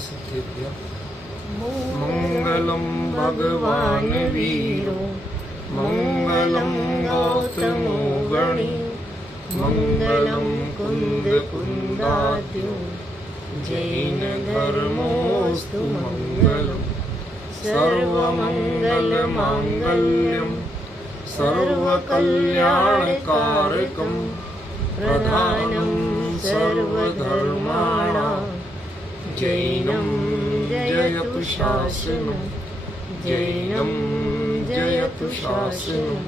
सिद्धिभ्यः मंगलम भगवान वीरो मंगलम गौतमो गणी मंगलम कुंद कुंदाद्यो जैन धर्मोस्तु मंगलम सर्वमंगल मांगल्यम सर्वकल्याणकारकम प्रधानम सर्वधर्माणां जैनं जयतु शासनं जैनं जयतु शासनं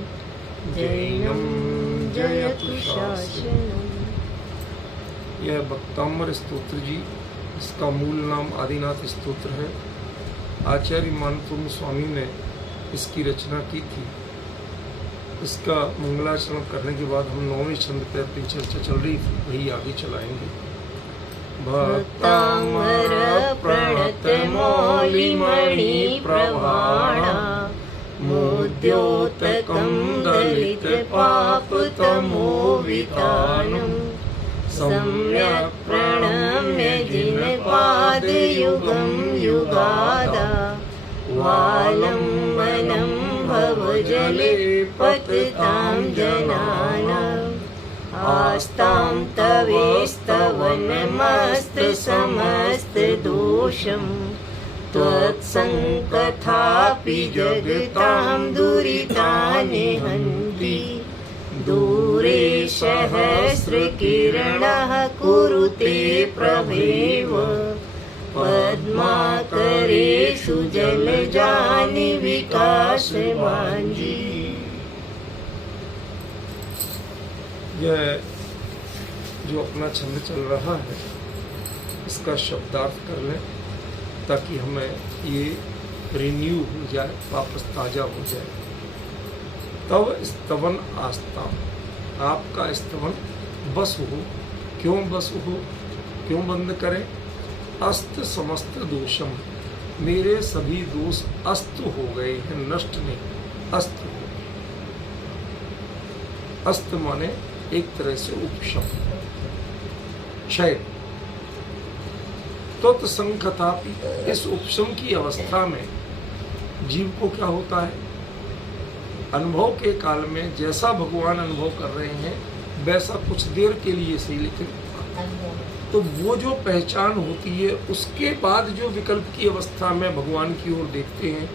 जैनं जयतु शासनं। यह भक्ताम्बर स्तोत्र जी, इसका मूल नाम आदिनाथ स्तोत्र है। आचार्य मानपूर्ण स्वामी ने इसकी रचना की थी। इसका मंगलाचरण करने के बाद हम 9वें छंद पे अपनी चर्चा चल रही थी, वही आगे चलाएंगे। भक्ताम्बर प्रणत मौलिमणि प्रभाणा मोद्योतकं दलित पापतमो वितानं सम्यक् प्रणम्य जिनपादयुगं युगादा वालम्बनं भवजले पततां जनानाम् आस्तां तवेस्तवनमस्तसमस्तदोषं त्वत्सङ्कथापि जगतां दुरितानि हन्ति दूरे सहस्रकिरणः कुरुते प्रभेव पद्माकरेषु जलजानि विकासवाञ्जी। यह जो अपना छंद चल रहा है इसका शब्दार्थ कर लें ताकि हमें ये रिन्यू हो जाए, वापस ताजा हो जाए। तब स्तवन आस्था, आपका स्तवन बस हो। क्यों बस हो, क्यों बंद करें? अस्त समस्त दोषम, मेरे सभी दोष अस्त हो गए हैं, नष्ट नहीं, अस्त हो। अस्त माने एक तरह से उपशम, क्षय। तत्संगतापि, इस उपशम की अवस्था में जीव को क्या होता है? अनुभव के काल में जैसा भगवान अनुभव कर रहे हैं वैसा कुछ देर के लिए सही, लेकिन तो वो जो पहचान होती है उसके बाद जो विकल्प की अवस्था में भगवान की ओर देखते हैं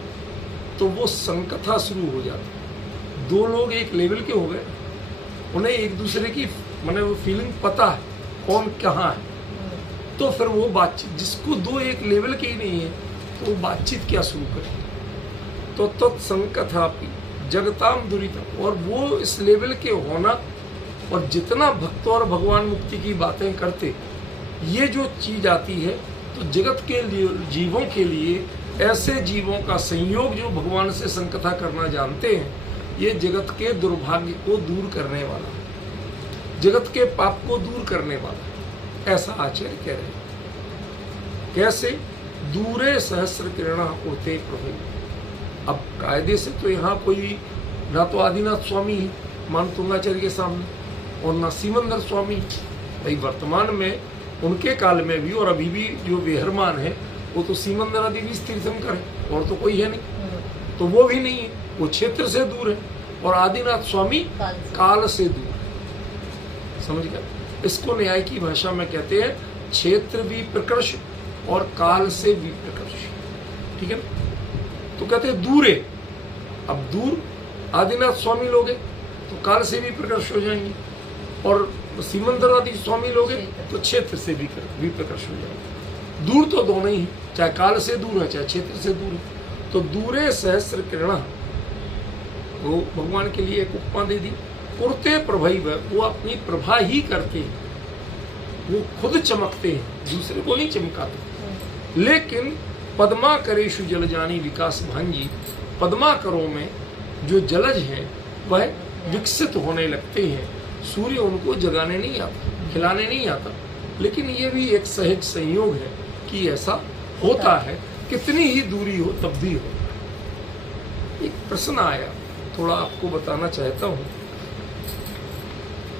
तो वो संकथा शुरू हो जाती है। दो लोग एक लेवल के हो गए, उन्हें एक दूसरे की माने वो फीलिंग पता है कौन कहाँ है, तो फिर वो बातचीत, जिसको दो एक लेवल के ही नहीं है तो वो बातचीत क्या शुरू करेगी? तो तत्संकथापि जगताम दुरितम, और वो इस लेवल के होना और जितना भक्त और भगवान मुक्ति की बातें करते, ये जो चीज आती है तो जगत के लिए, जीवों के लिए, ऐसे जीवों का संयोग जो भगवान से संकथा करना जानते हैं, ये जगत के दुर्भाग्य को दूर करने वाला, जगत के पाप को दूर करने वाला, ऐसा आचार्य कह रहे हैं। कैसे? दूरे सहस्र किरणा होते प्रभु। अब कायदे से तो यहाँ कोई ना तो आदिनाथ स्वामी है मानतुंगाचार्य के सामने और ना सीमंदर स्वामी। भाई वर्तमान में उनके काल में भी और अभी भी जो विहरमान है वो तो सीमंदर आदि भी तीर्थंकर है, और तो कोई है नहीं, तो वो भी नहीं है, वो क्षेत्र से दूर है। और आदिनाथ स्वामी काल से दूर है। समझ गया? इसको न्याय की भाषा में कहते हैं क्षेत्र भी प्रकर्ष और काल से भी प्रकर्ष। ठीक है ना? तो कहते हैं दूर है। अब दूर आदिनाथ स्वामी लोग हैं तो काल से भी प्रकर्ष हो जाएंगे, और सीमंदर आदि स्वामी लोग हैं तो क्षेत्र से भी प्रकर्ष हो जाएंगे। दूर तो दोनों ही हैं, चाहे काल से दूर है चाहे क्षेत्र से दूर है। तो दूरे सहस्र किरणा, वो भगवान के लिए एक उपमा दे दी। कुरते प्रभैव, वो अपनी प्रभा ही करते हैं, वो खुद चमकते हैं, दूसरे को नहीं चमकाते। लेकिन पद्माकरेषु जलजानी विकास भांजी, पद्माकरों में जो जलज हैं वह विकसित होने लगते हैं। सूर्य उनको जगाने नहीं आता, खिलाने नहीं आता, लेकिन ये भी एक सहज संयोग है कि ऐसा होता है, कितनी ही दूरी हो तब भी हो। एक प्रश्न आया, थोड़ा आपको बताना चाहता हूँ,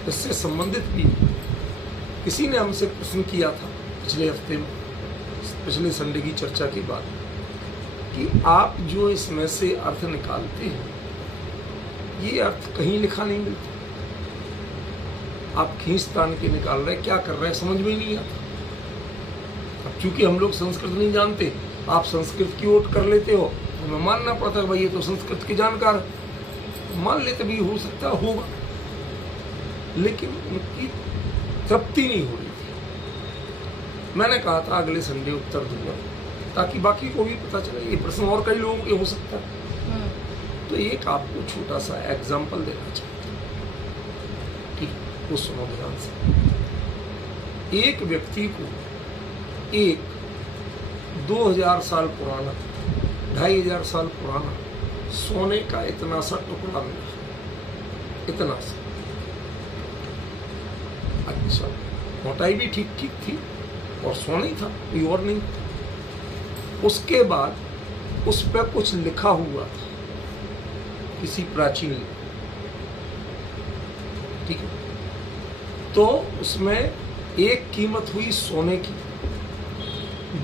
इससे संबंधित भी किसी ने हमसे प्रश्न किया था पिछले हफ्ते में। पिछले संडे की चर्चा की बात कि आप जो इसमें से अर्थ निकालते हैं, ये अर्थ कहीं लिखा नहीं मिलता। आप खींचतान के निकाल रहे, क्या कर रहे हैं समझ में ही नहीं आता। अब चूंकि हम लोग संस्कृत नहीं जानते, आप संस्कृत की ओट कर लेते हो, हमें मानना पड़ता है भाई ये तो संस्कृत के जानकार है, मान लेते भी हो सकता होगा, लेकिन उनकी तृप्ति नहीं हो रही थी। मैंने कहा था अगले संडे उत्तर दूंगा ताकि बाकी को भी पता चले, ये प्रश्न और कई लोगों के हो सकता है। तो एक आपको छोटा सा एग्जाम्पल देना चाहता हूँ, ठीक है, वो सुनो ध्यान से। एक व्यक्ति को एक 2000 साल पुराना, 2500 साल पुराना सोने का इतना सा टुकड़ा मिला, इतना सा। अच्छा, मोटाई भी ठीक ठीक थी और सोना ही था, कोई और नहीं था। उसके बाद उस पर कुछ लिखा हुआ था किसी प्राचीन, ठीक है। तो उसमें एक कीमत हुई सोने की,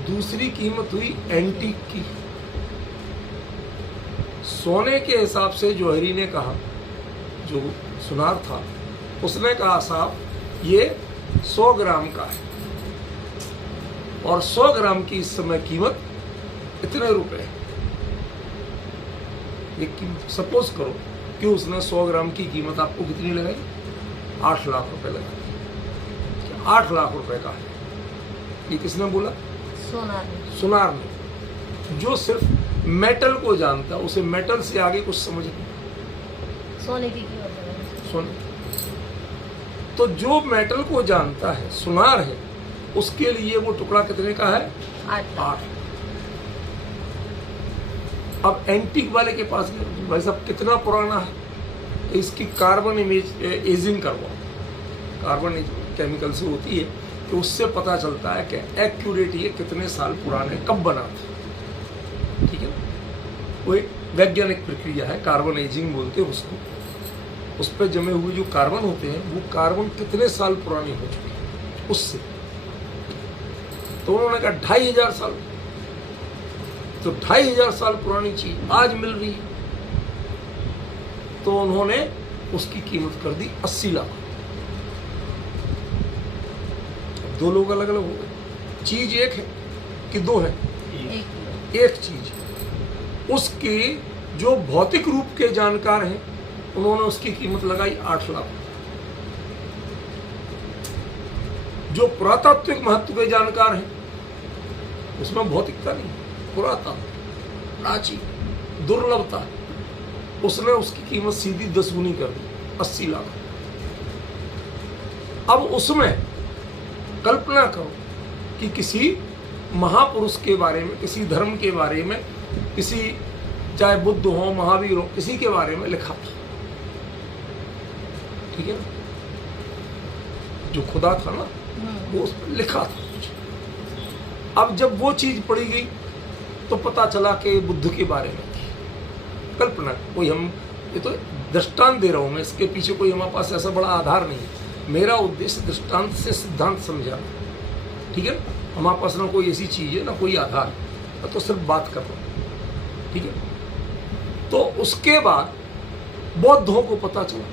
दूसरी कीमत हुई एंटीक की। सोने के हिसाब से जौहरी ने कहा, जो सुनार था, उसने कहा साहब ये 100 ग्राम का है और 100 ग्राम की इस समय कीमत इतने रुपए है। सपोज करो कि उसने 100 ग्राम की कीमत आपको कितनी लगाई, 8 लाख रुपए लगाई। 8 लाख रुपए का है, ये किसने बोला? सुनार ने, जो सिर्फ मेटल को जानता, उसे मेटल से आगे कुछ समझ नहीं। सोने की कीमत, सोने। तो जो मेटल को जानता है, सुनार है, उसके लिए वो टुकड़ा कितने का है? 8। अब एंटीक वाले के पास भाई साहब कितना पुराना है, तो इसकी कार्बन एजिंग करवाओ। कार्बन केमिकल से होती है, तो उससे पता चलता है कि एक्यूरेट ये कितने साल पुराने, कब बना था, ठीक है। वो एक वैज्ञानिक प्रक्रिया है, कार्बन एजिंग बोलते हैं उसको। उस पर जमे हुए जो कार्बन होते हैं, वो कार्बन कितने साल पुराने हो चुके हैं उससे। तो उन्होंने कहा 2500 साल, तो 2500 साल पुरानी चीज आज मिल रही है। तो उन्होंने उसकी कीमत कर दी 80 लाख। दो लोग अलग अलग हो गए, चीज एक है कि दो है? एक चीज। उसके जो भौतिक रूप के जानकार हैं, उन्होंने उसकी कीमत लगाई 8 लाख। जो पुरातात्विक महत्व के जानकार हैं, उसमें भौतिकता नहीं, पुरातत्व, प्राचीन, दुर्लभता, उसने उसकी कीमत सीधी 10 गुनी कर दी, 80 लाख। अब उसमें कल्पना करो कि किसी महापुरुष के बारे में, किसी धर्म के बारे में, किसी चाहे बुद्ध हो, महावीर हो, किसी के बारे में लिखा था, ठीक है ना, जो खुदा था ना, वो उस पर लिखा था कुछ। अब जब वो चीज पढ़ी गई तो पता चला कि बुद्ध के बारे में थी। कल्पना, कोई हम ये तो दृष्टांत दे रहा हूं मैं, इसके पीछे कोई हमारे पास ऐसा बड़ा आधार नहीं है। मेरा उद्देश्य दृष्टांत से सिद्धांत समझाना, ठीक है। हमारे पास ना कोई ऐसी चीज है ना कोई आधार, तो सिर्फ बात कर रहा हूं, ठीक है। तो उसके बाद बौद्धों को पता चला,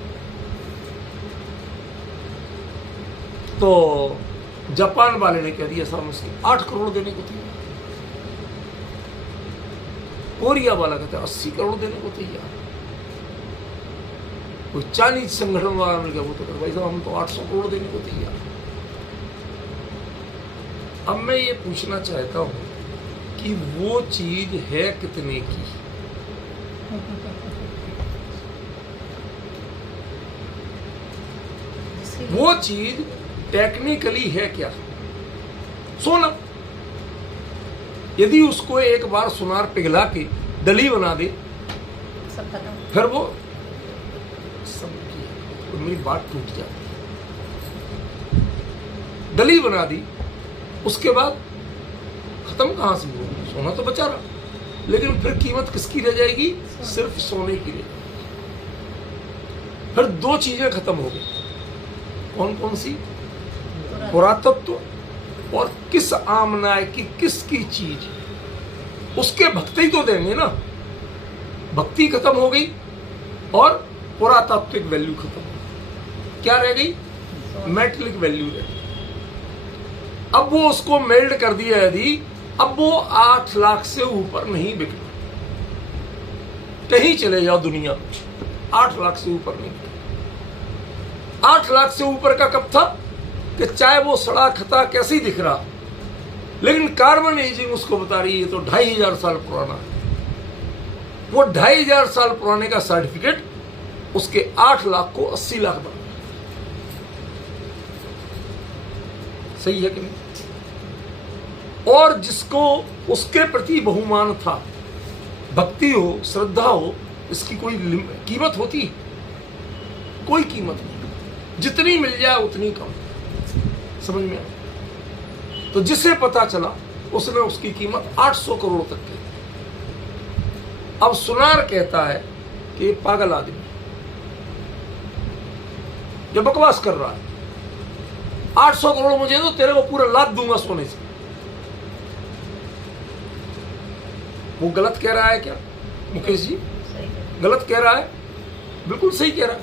तो जापान वाले ने कह दिया साहब उसके 8 करोड़ देने को तैयार। कोरिया वाला कहता है 80 करोड़ देने को तैयार। कोई चाइनीज संगठन वाला मिल गया, वो तो भाई साहब हम तो 800 करोड़ देने को तैयार। अब मैं ये पूछना चाहता हूं कि वो चीज है कितने की? वो चीज टेक्निकली है क्या? सोना। यदि उसको एक बार सुनार पिघला के डली बना दे, फिर वो तो मेरी बात टूट जाती है। डली बना दी, उसके बाद खत्म कहां से हुआ? सोना तो बचा रहा, लेकिन फिर कीमत किसकी रह जाएगी? सिर्फ सोने की रह जाएगी। फिर 2 चीजें खत्म हो गई। कौन कौन सी? पुरातत्व और किस आमनाय की किसकी चीज, उसके भक्ति तो देंगे ना। भक्ति खत्म हो गई और पुरातात्विक वैल्यू खत्म हो गई, क्या रह गई? मेटलिक वैल्यू रह गई। अब वो उसको मेल्ड कर दिया यदि, अब वो 8 लाख से ऊपर नहीं बिकना। कहीं चले जाओ दुनिया में, 8 लाख से ऊपर नहीं बिकना। 8 लाख से ऊपर का कब था कि चाहे वो सड़ा खता कैसे ही दिख रहा, लेकिन कार्बन एजिंग उसको बता रही है तो 2500 साल पुराना है। वो 2500 साल पुराने का सर्टिफिकेट उसके 8 लाख को 80 लाख बना। सही है कि नहीं? और जिसको उसके प्रति बहुमान था, भक्ति हो, श्रद्धा हो, इसकी कोई कीमत होती? कोई कीमत नहीं, जितनी मिल जाए उतनी कम। समझ में आया? तो जिसे पता चला उसने उसकी कीमत 800 करोड़ तक की। अब सुनार कहता है कि ये पागल आदमी, ये बकवास कर रहा है, 800 करोड़ मुझे दो, तेरे को पूरा लाद दूंगा सोने से। वो गलत कह रहा है क्या मुकेश जी? गलत कह रहा है? बिल्कुल सही कह रहा है।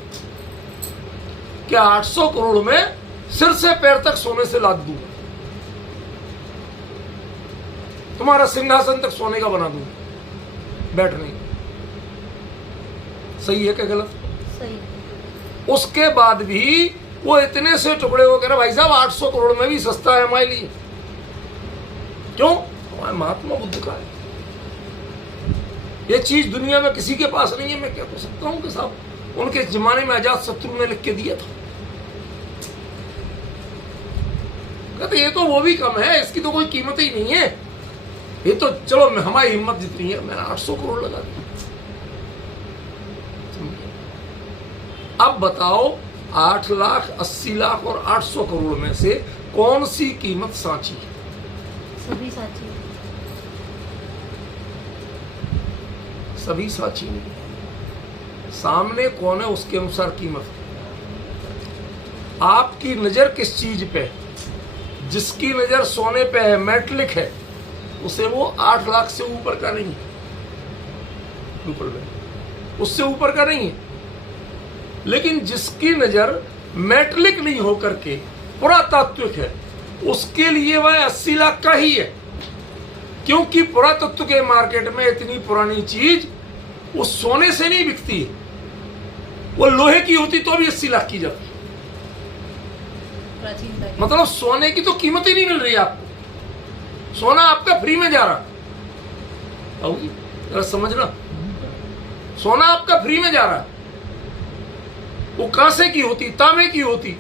क्या 800 करोड़ में सिर से पैर तक सोने से लाद दूंगा, तुम्हारा सिंहासन तक सोने का बना दूंगा, बैठने। सही है क्या गलत? सही। उसके बाद भी वो इतने से टुकड़े हो गए, भाई साहब 800 करोड़ में भी सस्ता है हमारे लिए। क्यों? हमारे महात्मा बुद्ध का है। ये चीज दुनिया में किसी के पास नहीं है। मैं क्या कह सकता हूं कि साहब उनके जमाने में अजात शत्रु ने लिख के दिया था। कहते ये तो वो भी कम है, इसकी तो कोई कीमत ही नहीं है। ये तो चलो हमारी हिम्मत जितनी है, मैंने 800 करोड़ लगा दिया। अब बताओ 8 लाख, 80 लाख और 800 करोड़ में से कौन सी कीमत साची है? सभी साची। सभी साची नहीं। सामने कौन है उसके अनुसार कीमत है। आपकी नजर किस चीज पे है? जिसकी नजर सोने पे है, मेटलिक है, उसे वो 8 लाख से ऊपर का नहीं है, उससे ऊपर का नहीं है। लेकिन जिसकी नजर मेटलिक नहीं होकर के पुरातात्विक है, उसके लिए वह 80 लाख का ही है। क्योंकि पुरातत्व के मार्केट में इतनी पुरानी चीज वो सोने से नहीं बिकती है, वो लोहे की होती तो भी 80 लाख की जाती। मतलब सोने की तो कीमत ही नहीं मिल रही आपको, सोना आपका फ्री में जा रहा। जरा समझना, सोना आपका फ्री में जा रहा है। वो कांसे की होती, तांबे की होती,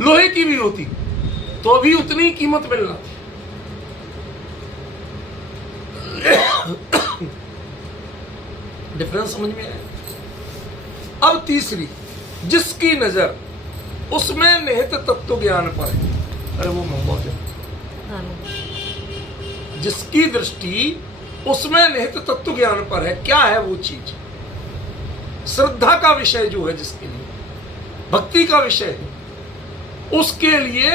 लोहे की भी होती, तो भी उतनी कीमत मिलना। डिफरेंस समझ में आया? अब तीसरी, जिसकी नजर उसमें निहित तत्व ज्ञान पर है। अरे वो मोहब्बत है। जिसकी दृष्टि उसमें निहित तत्व ज्ञान पर है, क्या है वो चीज? श्रद्धा का विषय जो है, जिसके लिए भक्ति का विषय है, उसके लिए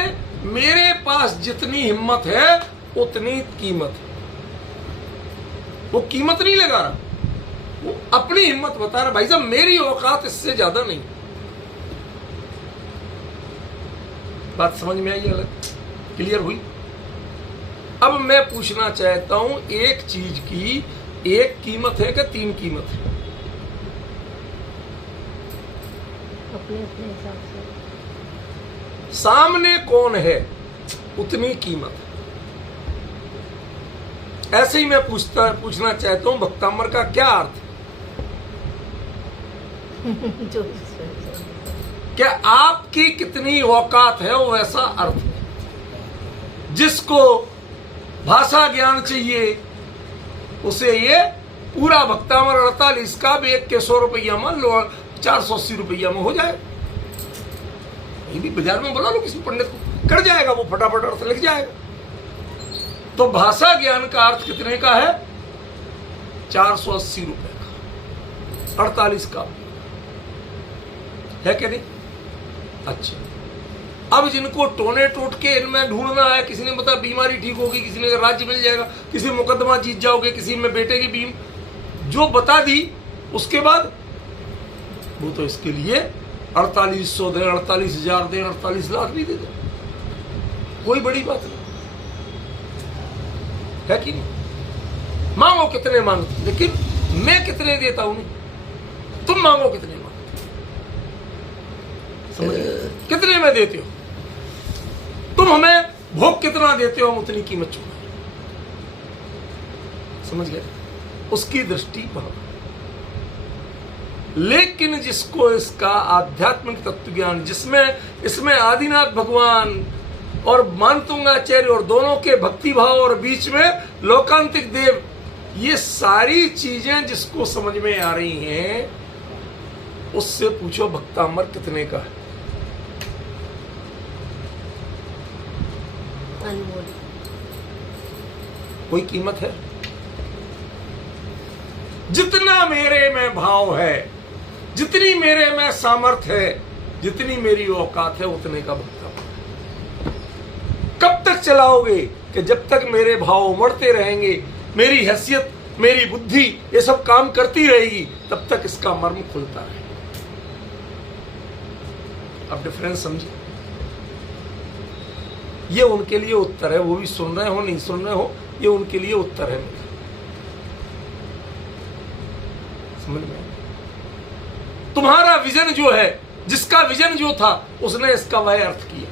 मेरे पास जितनी हिम्मत है उतनी कीमत है। वो कीमत नहीं लगा रहा, वो अपनी हिम्मत बता रहा, भाई साहब मेरी औकात इससे ज्यादा नहीं। बात समझ में आई? अलग क्लियर हुई? अब मैं पूछना चाहता हूं, एक चीज की एक कीमत है कि 3 कीमत है? अपने अपने हिसाब से। सामने कौन है उतनी कीमत। ऐसे ही मैं पूछना चाहता हूं, भक्तामर का क्या अर्थ? क्या आपकी कितनी औकात है वो वैसा अर्थ है। जिसको भाषा ज्ञान चाहिए उसे ये पूरा भक्तामर 48 का भी 1 के 100 रुपया मान लो, 480 रुपया में हो जाए। ये भी बाजार में बोला लो किसी पंडित को, कर जाएगा वो, फटाफट अर्थ लिख जाएगा। तो भाषा ज्ञान का अर्थ कितने का है? 480 रुपए का, 48 का है कि नहीं? अच्छा, अब जिनको टोने टोट के इनमें ढूंढना है, किसी ने बताया बीमारी ठीक होगी, किसी ने राज्य मिल जाएगा, किसी मुकदमा जीत जाओगे, किसी में बेटे की बीम, जो बता दी उसके बाद वो तो इसके लिए 4800 दे, 48,000 दे, 48 लाख भी दे दो, कोई बड़ी बात नहीं है कि नहीं। मांगो कितने मांगते, लेकिन मैं कितने देता हूं, तुम मांगो कितने मांगते, समझ गए? कितने में देते हो तुम, हमें भोग कितना देते हो, हम उतनी कीमत चुकाएं, समझ गए? उसकी दृष्टि पर। लेकिन जिसको इसका आध्यात्मिक तत्व ज्ञान, जिसमें इसमें आदिनाथ भगवान और मानतुंगाचार्य और दोनों के भक्ति भाव और बीच में लोकांतिक देव, ये सारी चीजें जिसको समझ में आ रही हैं, उससे पूछो भक्तामर कितने का है। अनमोल। कोई कीमत है? जितना मेरे में भाव है, जितनी मेरे में सामर्थ्य है, जितनी मेरी औकात है, उतने का भक्ता। कब तक चलाओगे? कि जब तक मेरे भाव उमड़ते रहेंगे, मेरी हैसियत, मेरी बुद्धि ये सब काम करती रहेगी, तब तक इसका मर्म खुलता है। अब डिफरेंस समझिए। ये उनके लिए उत्तर है, वो भी सुन रहे हो नहीं सुन रहे हो, ये उनके लिए उत्तर है मेरा। समझ में? तुम्हारा विजन जो है, जिसका विजन जो था, उसने इसका वह अर्थ किया।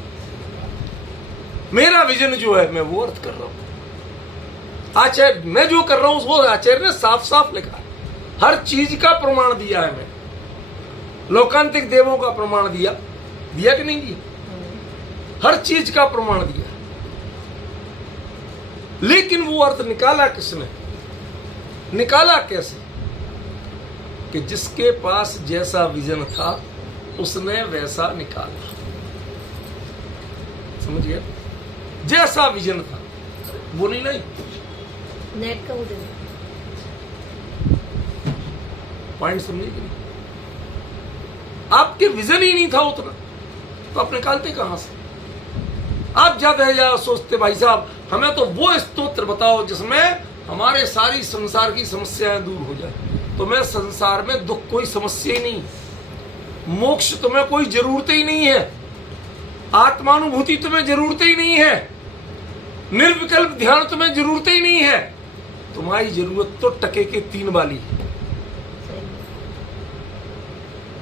मेरा विजन जो है, मैं वो अर्थ कर रहा हूं। आचार्य, मैं जो कर रहा हूं वो आचार्य ने साफ साफ लिखा है। हर चीज का प्रमाण दिया है मैंने। लोकांतिक देवों का प्रमाण दिया, दिया कि नहीं दिया? हर चीज का प्रमाण दिया। लेकिन वो अर्थ निकाला किसने? निकाला कैसे? कि जिसके पास जैसा विजन था, उसने वैसा निकाला। समझ गया? जैसा विजन था वो नहीं नेट का उधर पॉइंट समझे कि नहीं? आपके विजन ही नहीं था उतना, तो आप निकालते कहां से? आप ज्यादा या सोचते भाई साहब हमें तो वो स्तोत्र बताओ जिसमें हमारे सारी संसार की समस्याएं दूर हो जाए। तुम्हें संसार में दुख कोई समस्या ही नहीं, मोक्ष तुम्हें कोई जरूरत ही नहीं है, आत्मानुभूति तुम्हें जरूरत ही नहीं है, निर्विकल्प ध्यान तुम्हें जरूरत ही नहीं है। तुम्हारी जरूरत तो टके के 3 वाली है।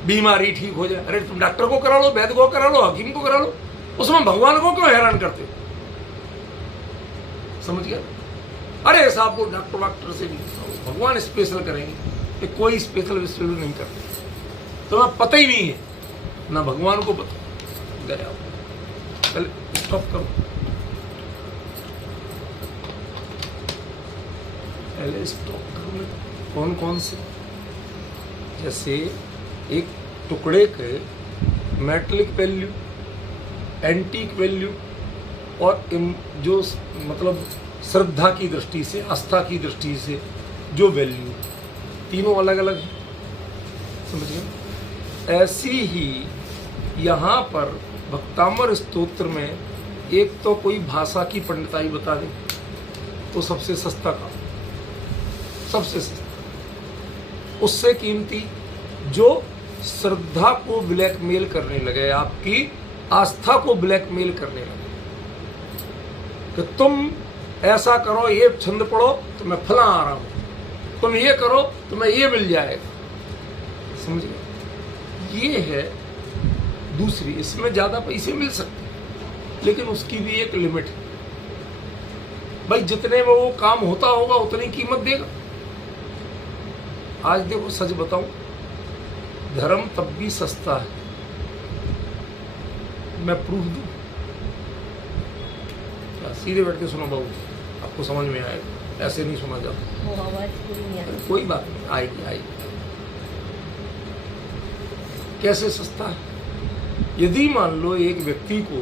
बीमारी ठीक हो जाए, अरे तुम डॉक्टर को करा लो, वैद्य को करा लो, हकीम को करा लो, उसमें भगवान को क्यों हैरान करते? समझ गया? अरे साहब वो डॉक्टर से भी भगवान स्पेशल करेंगे, कि कोई स्पेशल नहीं करते। तुम्हें पता ही नहीं है, ना भगवान को पता। गया, चले स्टॉप करो, पहले स्टॉप करो। कौन कौन से? जैसे एक टुकड़े के मेटलिक वैल्यू, एंटीक वैल्यू और जो मतलब श्रद्धा की दृष्टि से, आस्था की दृष्टि से जो वैल्यू, तीनों अलग अलग है। समझ गए? ऐसी ही यहाँ पर भक्तामर स्तोत्र में एक तो कोई भाषा की पंडिताई बता दे तो सबसे सस्ता काम, सबसे सस्ता। उससे कीमती जो श्रद्धा को ब्लैकमेल करने लगे, आपकी आस्था को ब्लैकमेल करने लगे कि तुम ऐसा करो, ये छंद पढ़ो तो मैं फला आ रहा हूं, तुम ये करो तो मैं ये मिल जाएगा। समझ गए? ये है दूसरी। इसमें ज्यादा पैसे मिल सकते हैं, लेकिन उसकी भी एक लिमिट है। भाई जितने में वो काम होता होगा उतनी कीमत देगा। आज देखो सच बताऊं, धर्म तब भी सस्ता है। मैं प्रूफ दूं? सीधे बैठ के सुनो बाबू, आपको समझ में आएगा, ऐसे नहीं सुना जाता। वो आवाज पूरी नहीं आती। कोई बात नहीं, आएगी आएगी। कैसे सस्ता है? यदि मान लो एक व्यक्ति को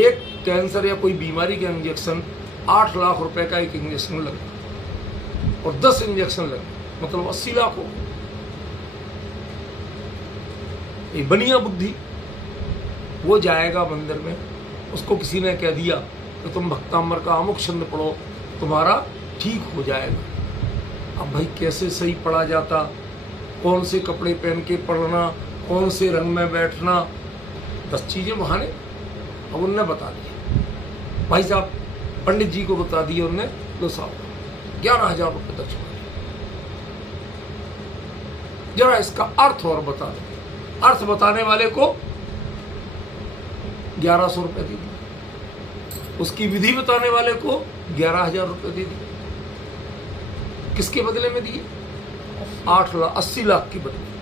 एक कैंसर या कोई बीमारी का इंजेक्शन 8 लाख रुपए का एक इंजेक्शन लगा और 10 इंजेक्शन लगे, मतलब 80 लाख हो। ये बनिया बुद्धि वो जाएगा मंदिर में, उसको किसी ने कह दिया कि तुम भक्तांबर का अमुक छंद पढ़ो, तुम्हारा ठीक हो जाएगा। अब भाई कैसे सही पढ़ा जाता, कौन से कपड़े पहन के पढ़ना, कौन से रंग में बैठना, 10 चीजें बहाने। अब उनने बता दिया, भाई साहब पंडित जी को बता दिया उनने, लो साहब 11,000 रुपये दक्षिणा। जरा इसका अर्थ और बता दो। अर्थ बताने वाले को 1100 रुपये दे दी, उसकी विधि बताने वाले को 11,000 रुपये दे दी। किसके बदले में दिए? 80 लाख के बदले।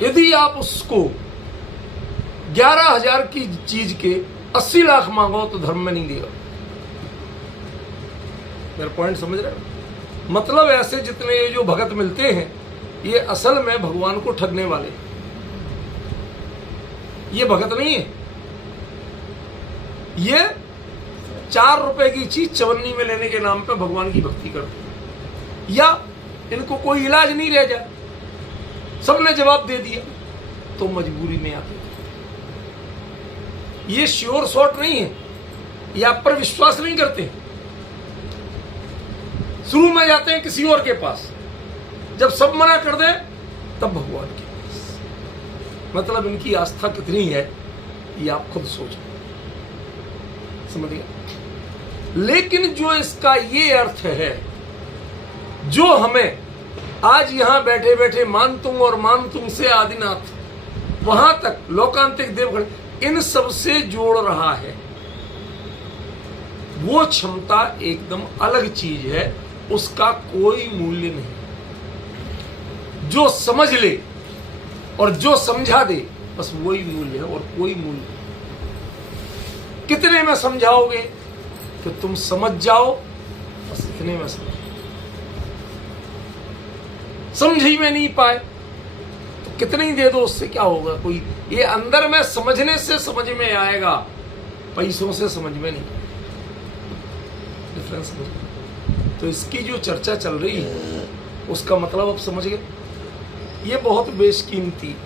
यदि आप उसको 11,000 की चीज के 80 लाख मांगो तो धर्म में नहीं देगा। मेरा पॉइंट समझ रहे हो? मतलब ऐसे जितने ये जो भगत मिलते हैं, ये असल में भगवान को ठगने वाले, ये भगत नहीं है। ये 4 रुपए की चीज चवन्नी में लेने के नाम पे भगवान की भक्ति करते हैं, या इनको कोई इलाज नहीं रह जाए, सबने जवाब दे दिया तो मजबूरी में आते। ये श्योर शॉट नहीं है, ये आप पर विश्वास नहीं करते। शुरू में जाते हैं किसी और के पास, जब सब मना कर दे तब भगवान के पास। मतलब इनकी आस्था कितनी है ये आप खुद सोचो, समझ गए? लेकिन जो इसका ये अर्थ है, जो हमें आज यहां बैठे बैठे मान तुम और मान तुम से आदिनाथ वहां तक लोकांतिक देवगण इन सब से जोड़ रहा है, वो क्षमता एकदम अलग चीज है, उसका कोई मूल्य नहीं। जो समझ ले और जो समझा दे बस वही मूल्य है, और कोई मूल्य नहीं। कितने में समझाओगे कि तुम समझ जाओ, बस इतने में समझ ही में नहीं पाए तो कितने ही दे दो, उससे क्या होगा? कोई ये अंदर में समझने से समझ में आएगा, पैसों से समझ में नहीं। डिफरेंस समझ? तो इसकी जो चर्चा चल रही है उसका मतलब अब समझ गए। ये बहुत बेशकीमती,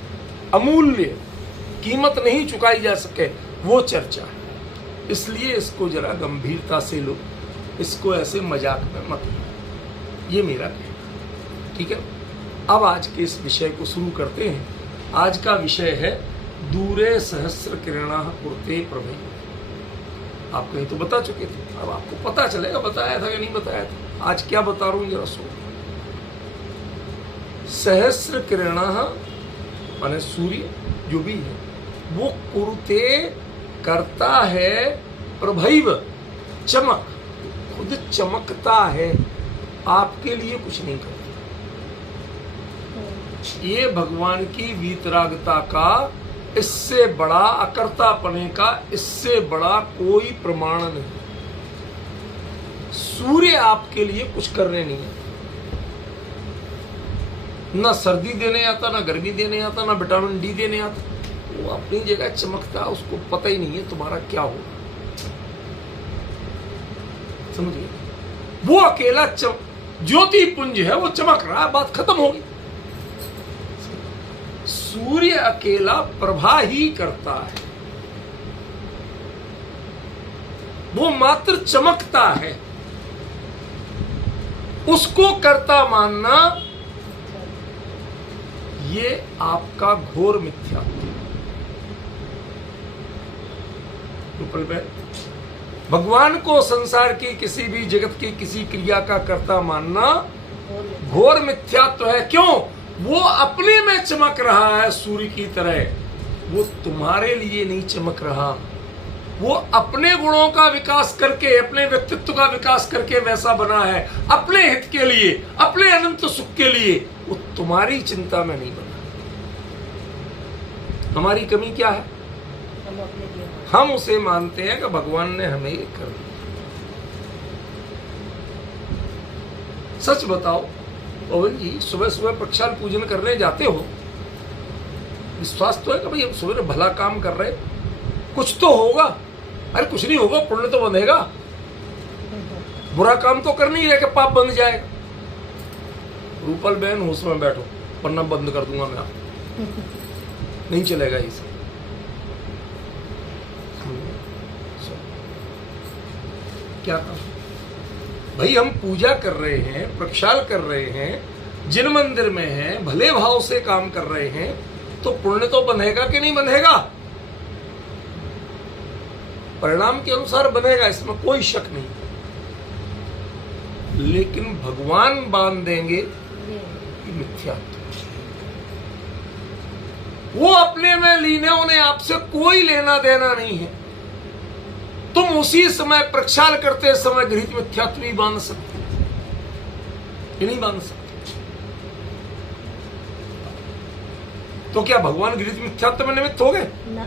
अमूल्य, कीमत नहीं चुकाई जा सके वो चर्चा है। इसलिए इसको जरा गंभीरता से लो, इसको ऐसे मजाक में मत लो, ये मेरा कहना। ठीक है, अब आज के इस विषय को शुरू करते हैं। आज का विषय है दूरे सहस्र किरणा कुर्ते प्रभे। आप कहीं तो बता चुके थे, अब आपको पता चलेगा बताया था कि नहीं बताया था। आज क्या बता रहा हूं जरा सुनो। सहस्र किरणा माने सूर्य जो भी है, वो कुरुते करता है प्रभैव, चमक, खुद चमकता है, आपके लिए कुछ नहीं करता। ये भगवान की वीतरागता का, इससे बड़ा अकर्तापने का इससे बड़ा कोई प्रमाण नहीं। सूर्य आपके लिए कुछ करने नहीं है, ना सर्दी देने आता, ना गर्मी देने आता, ना विटामिन डी देने आता। वो अपनी जगह चमकता, उसको पता ही नहीं है तुम्हारा क्या होगा। समझिए, वो अकेला ज्योति पुंज है, वो चमक रहा है, बात खत्म होगी। सूर्य अकेला प्रभा ही करता है, वो मात्र चमकता है। उसको कर्ता मानना ये आपका घोर मिथ्यात्व। भगवान को संसार की किसी भी जगत की किसी क्रिया का कर्ता मानना घोर मिथ्यात्व है। क्यों? वो अपने में चमक रहा है सूर्य की तरह, वो तुम्हारे लिए नहीं चमक रहा। वो अपने गुणों का विकास करके, अपने व्यक्तित्व का विकास करके वैसा बना है, अपने हित के लिए, अपने अनंत सुख के लिए। वो तुम्हारी चिंता में नहीं बना। हमारी कमी क्या है? हम उसे मानते हैं कि भगवान ने हमें ये कर दिया। सच बताओ पवन जी, सुबह सुबह प्रक्षाल पूजन करने जाते हो, विश्वास तो है कि भाई हम सुबह भला काम कर रहे, कुछ तो होगा। अरे कुछ नहीं होगा, पुण्य तो बंधेगा। बुरा काम तो कर नहीं रहे कि पाप बंध जाएगा। रूपल बहन होश में बैठो, वरना बंद कर दूंगा मैं आप। नहीं चलेगा ये सब। क्या काम? भाई हम पूजा कर रहे हैं, प्रक्षाल कर रहे हैं, जिन मंदिर में हैं, भले भाव से काम कर रहे हैं, तो पुण्य तो बनेगा कि नहीं बनेगा? परिणाम के अनुसार बनेगा, इसमें कोई शक नहीं। लेकिन भगवान बांध देंगे कि मिथ्या, वो अपने में लीन है, उन्हें आपसे कोई लेना देना नहीं है। तुम उसी समय प्रक्षाल करते समय गृहीत मिथ्यात्व भी बांध सकते कि नहीं बांध सकते? तो क्या भगवान गृहीत मिथ्यात्व में निमित्त हो गए? ना,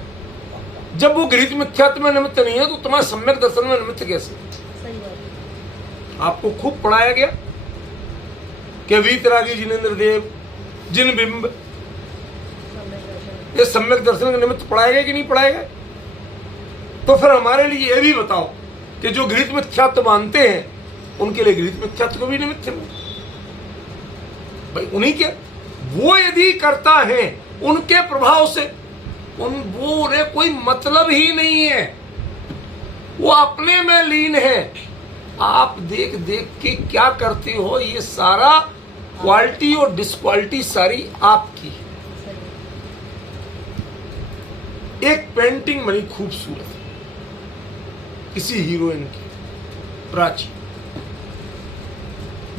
जब वो गृहीत मिथ्यात्व में निमित्त नहीं है तो तुम्हारे सम्यक दर्शन में निमित्त कैसे? सही बात। आपको खूब पढ़ाया गया कि वीतरागी जिनेन्द्र देव जिन बिंब, ये सम्यक दर्शन के निमित्त पढ़ाया गया कि नहीं पढ़ाया गया? तो फिर हमारे लिए ये भी बताओ कि जो गृहीत मिथ्यात्व मानते हैं उनके लिए गृहीत मिथ्यात्व को भी निमित्त है भाई। उन्हीं के वो यदि करता है उनके प्रभाव से वो उन्हें कोई मतलब ही नहीं है, वो अपने में लीन है। आप देख देख के क्या करते हो, ये सारा क्वालिटी और डिसक्वालिटी सारी आपकी है। एक पेंटिंग बनी खूबसूरत किसी हीरोइन की, प्राची,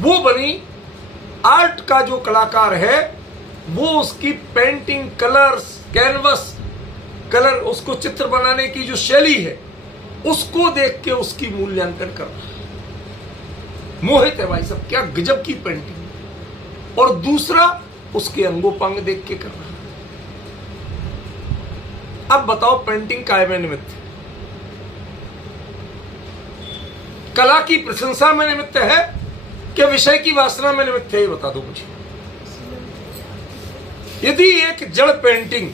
वो बनी, आर्ट का जो कलाकार है वो उसकी पेंटिंग, कलर्स, कैनवस कलर, उसको चित्र बनाने की जो शैली है उसको देख के उसकी मूल्यांकन कर रहा है। मोहित है भाई सब, क्या गजब की पेंटिंग। और दूसरा उसके अंगोपांग देख के कर रहा है। अब बताओ पेंटिंग काय में निमित्त है? कला की प्रशंसा में निमित्त है कि विषय की वासना में निमित्त है? ये बता दो मुझे। यदि एक जड़ पेंटिंग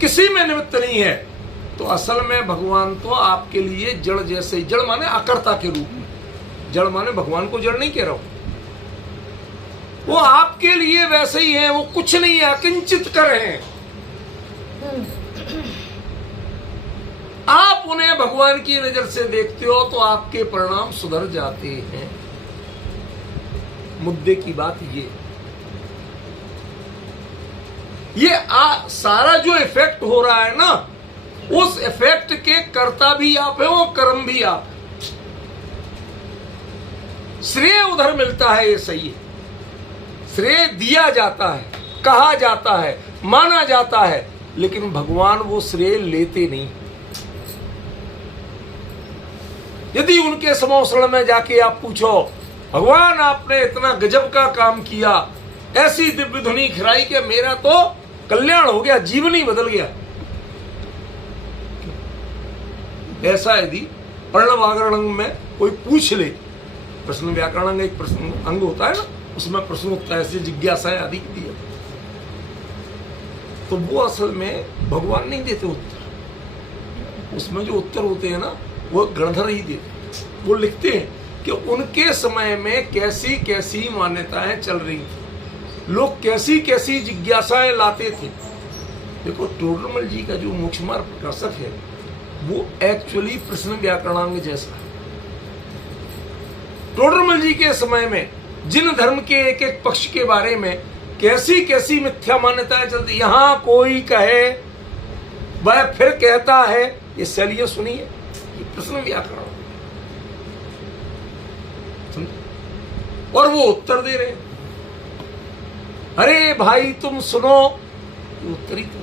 किसी में निमित्त नहीं है तो असल में भगवान तो आपके लिए जड़ जैसे ही, जड़ माने अकर्ता के रूप में, जड़ माने भगवान को जड़ नहीं कह रहा हूं, वो आपके लिए वैसे ही है, वो कुछ नहीं है, अकिंचित कर रहे हैं। आप उन्हें भगवान की नजर से देखते हो तो आपके परिणाम सुधर जाते हैं। मुद्दे की बात ये सारा जो इफेक्ट हो रहा है ना, उस इफेक्ट के कर्ता भी आप है, वो कर्म भी आप है। श्रेय उधर मिलता है, ये सही है, श्रेय दिया जाता है, कहा जाता है, माना जाता है, लेकिन भगवान वो श्रेय लेते नहीं। यदि उनके समोसरण में जाके आप पूछो, भगवान आपने इतना गजब का काम किया, ऐसी दिव्य धुनी खिलाई कि मेरा तो कल्याण हो गया, जीवन ही बदल गया, ऐसा यदि प्रणव व्याकरण में कोई पूछ ले, प्रश्न व्याकरण एक प्रश्न अंग होता है ना, उसमें प्रश्न होता है, ऐसे जिज्ञासाएं आदि दिया, तो वो असल में भगवान नहीं देते उत्तर। उसमें जो उत्तर होते हैं ना, वो गणधर ही देते। वो लिखते हैं कि उनके समय में कैसी कैसी मान्यताएं चल रही थी, लोग कैसी कैसी जिज्ञासाएं लाते थे। देखो टोडरमल जी का जो मोक्षमार्ग प्रकाशक है वो एक्चुअली प्रश्न व्याकरणांग जैसा है। टोडरमल जी के समय में जिन धर्म के एक एक पक्ष के बारे में कैसी कैसी मिथ्या मान्यताएं चलती, यहां कोई कहे वह फिर कहता है, ये शैलियां सुनिए, ये प्रश्न व्याकरण, और वो उत्तर दे रहे हैं, अरे भाई तुम सुनो, ये उत्तर ही तुम,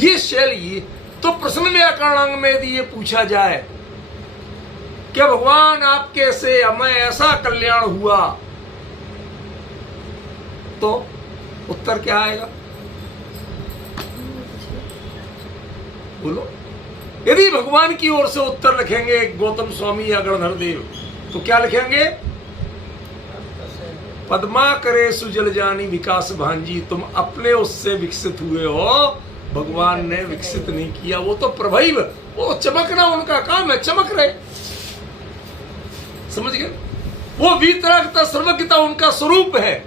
ये शैली। तो प्रश्न व्याकरणांग में यदि ये पूछा जाए क्या भगवान आपके से हमें ऐसा कल्याण हुआ, तो उत्तर क्या आएगा? बोलो। यदि भगवान की ओर से उत्तर लिखेंगे गौतम स्वामी या गणधर देव, तो क्या लिखेंगे? पद्मा करे सुजल जानी विकास भांजी, तुम अपने उससे विकसित हुए हो, भगवान ने विकसित नहीं किया। वो तो प्रभैव, वो चमकना उनका काम है, चमक रहे, समझ गए? वो वीतरागता सर्वज्ञता उनका स्वरूप है,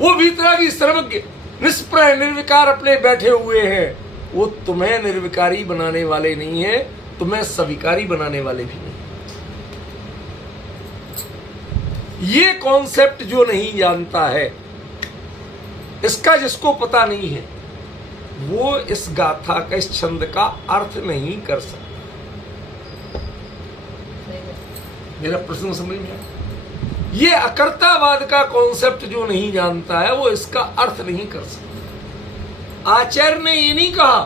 वो वीतरागी सर्वज्ञ निष्प्रह निर्विकार अपने बैठे हुए हैं। वो तुम्हें निर्विकारी बनाने वाले नहीं है, तुम्हें स्वीकारी बनाने वाले भी नहीं। ये कॉन्सेप्ट जो नहीं जानता है, इसका जिसको पता नहीं है, वो इस गाथा का, इस छंद का अर्थ नहीं कर सकता। मेरा प्रश्न समझ में आया? ये अकर्तावाद का कॉन्सेप्ट जो नहीं जानता है, वो इसका अर्थ नहीं कर सकता। आचार्य ने ये नहीं कहा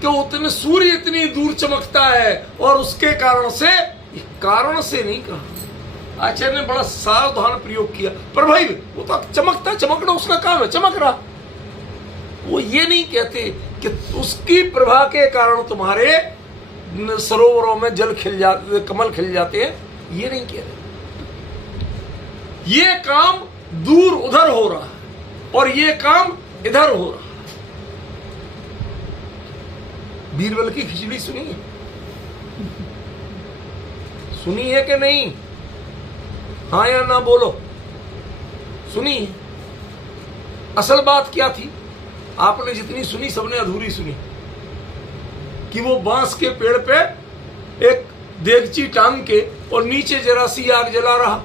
कि उतने सूर्य इतनी दूर चमकता है और उसके कारण से नहीं कहा। आचार्य ने बड़ा सावधान प्रयोग किया। पर भाई वो तो चमकता, चमकना उसका काम है, चमक रहा। वो ये नहीं कहते कि उसकी प्रभा के कारण तुम्हारे सरोवरों में जल खिल जाते, कमल खिल जाते हैं, ये नहीं कह रहे। ये काम दूर उधर हो रहा है और ये काम इधर हो रहा है। बीरबल की खिचड़ी सुनी है? सुनी है कि नहीं? हाँ या ना बोलो। सुनी है? असल बात क्या थी? आपने जितनी सुनी सबने अधूरी सुनी। कि वो बांस के पेड़ पे एक देगची टांग के और नीचे जरा सी आग जला रहा।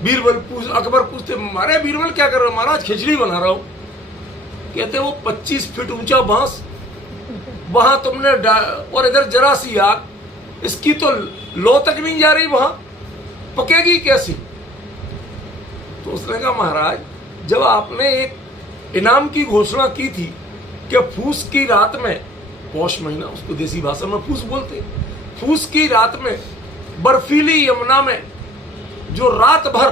अकबर पूछते, मारे बीरबल क्या कर रहे हो? महाराज खिचड़ी बना रहा हूं। कहते वो 25 फीट ऊंचा बांस, वहां तुमने और इधर जरा सी आग, इसकी तो लो तक नहीं जा रही, वहां पकेगी कैसी? तो उसने कहा, महाराज जब आपने एक इनाम की घोषणा की थी कि फूस की रात में, पौष महीना उसको देसी भाषा में फूस बोलते, फूस की रात में बर्फीली यमुना में जो रात भर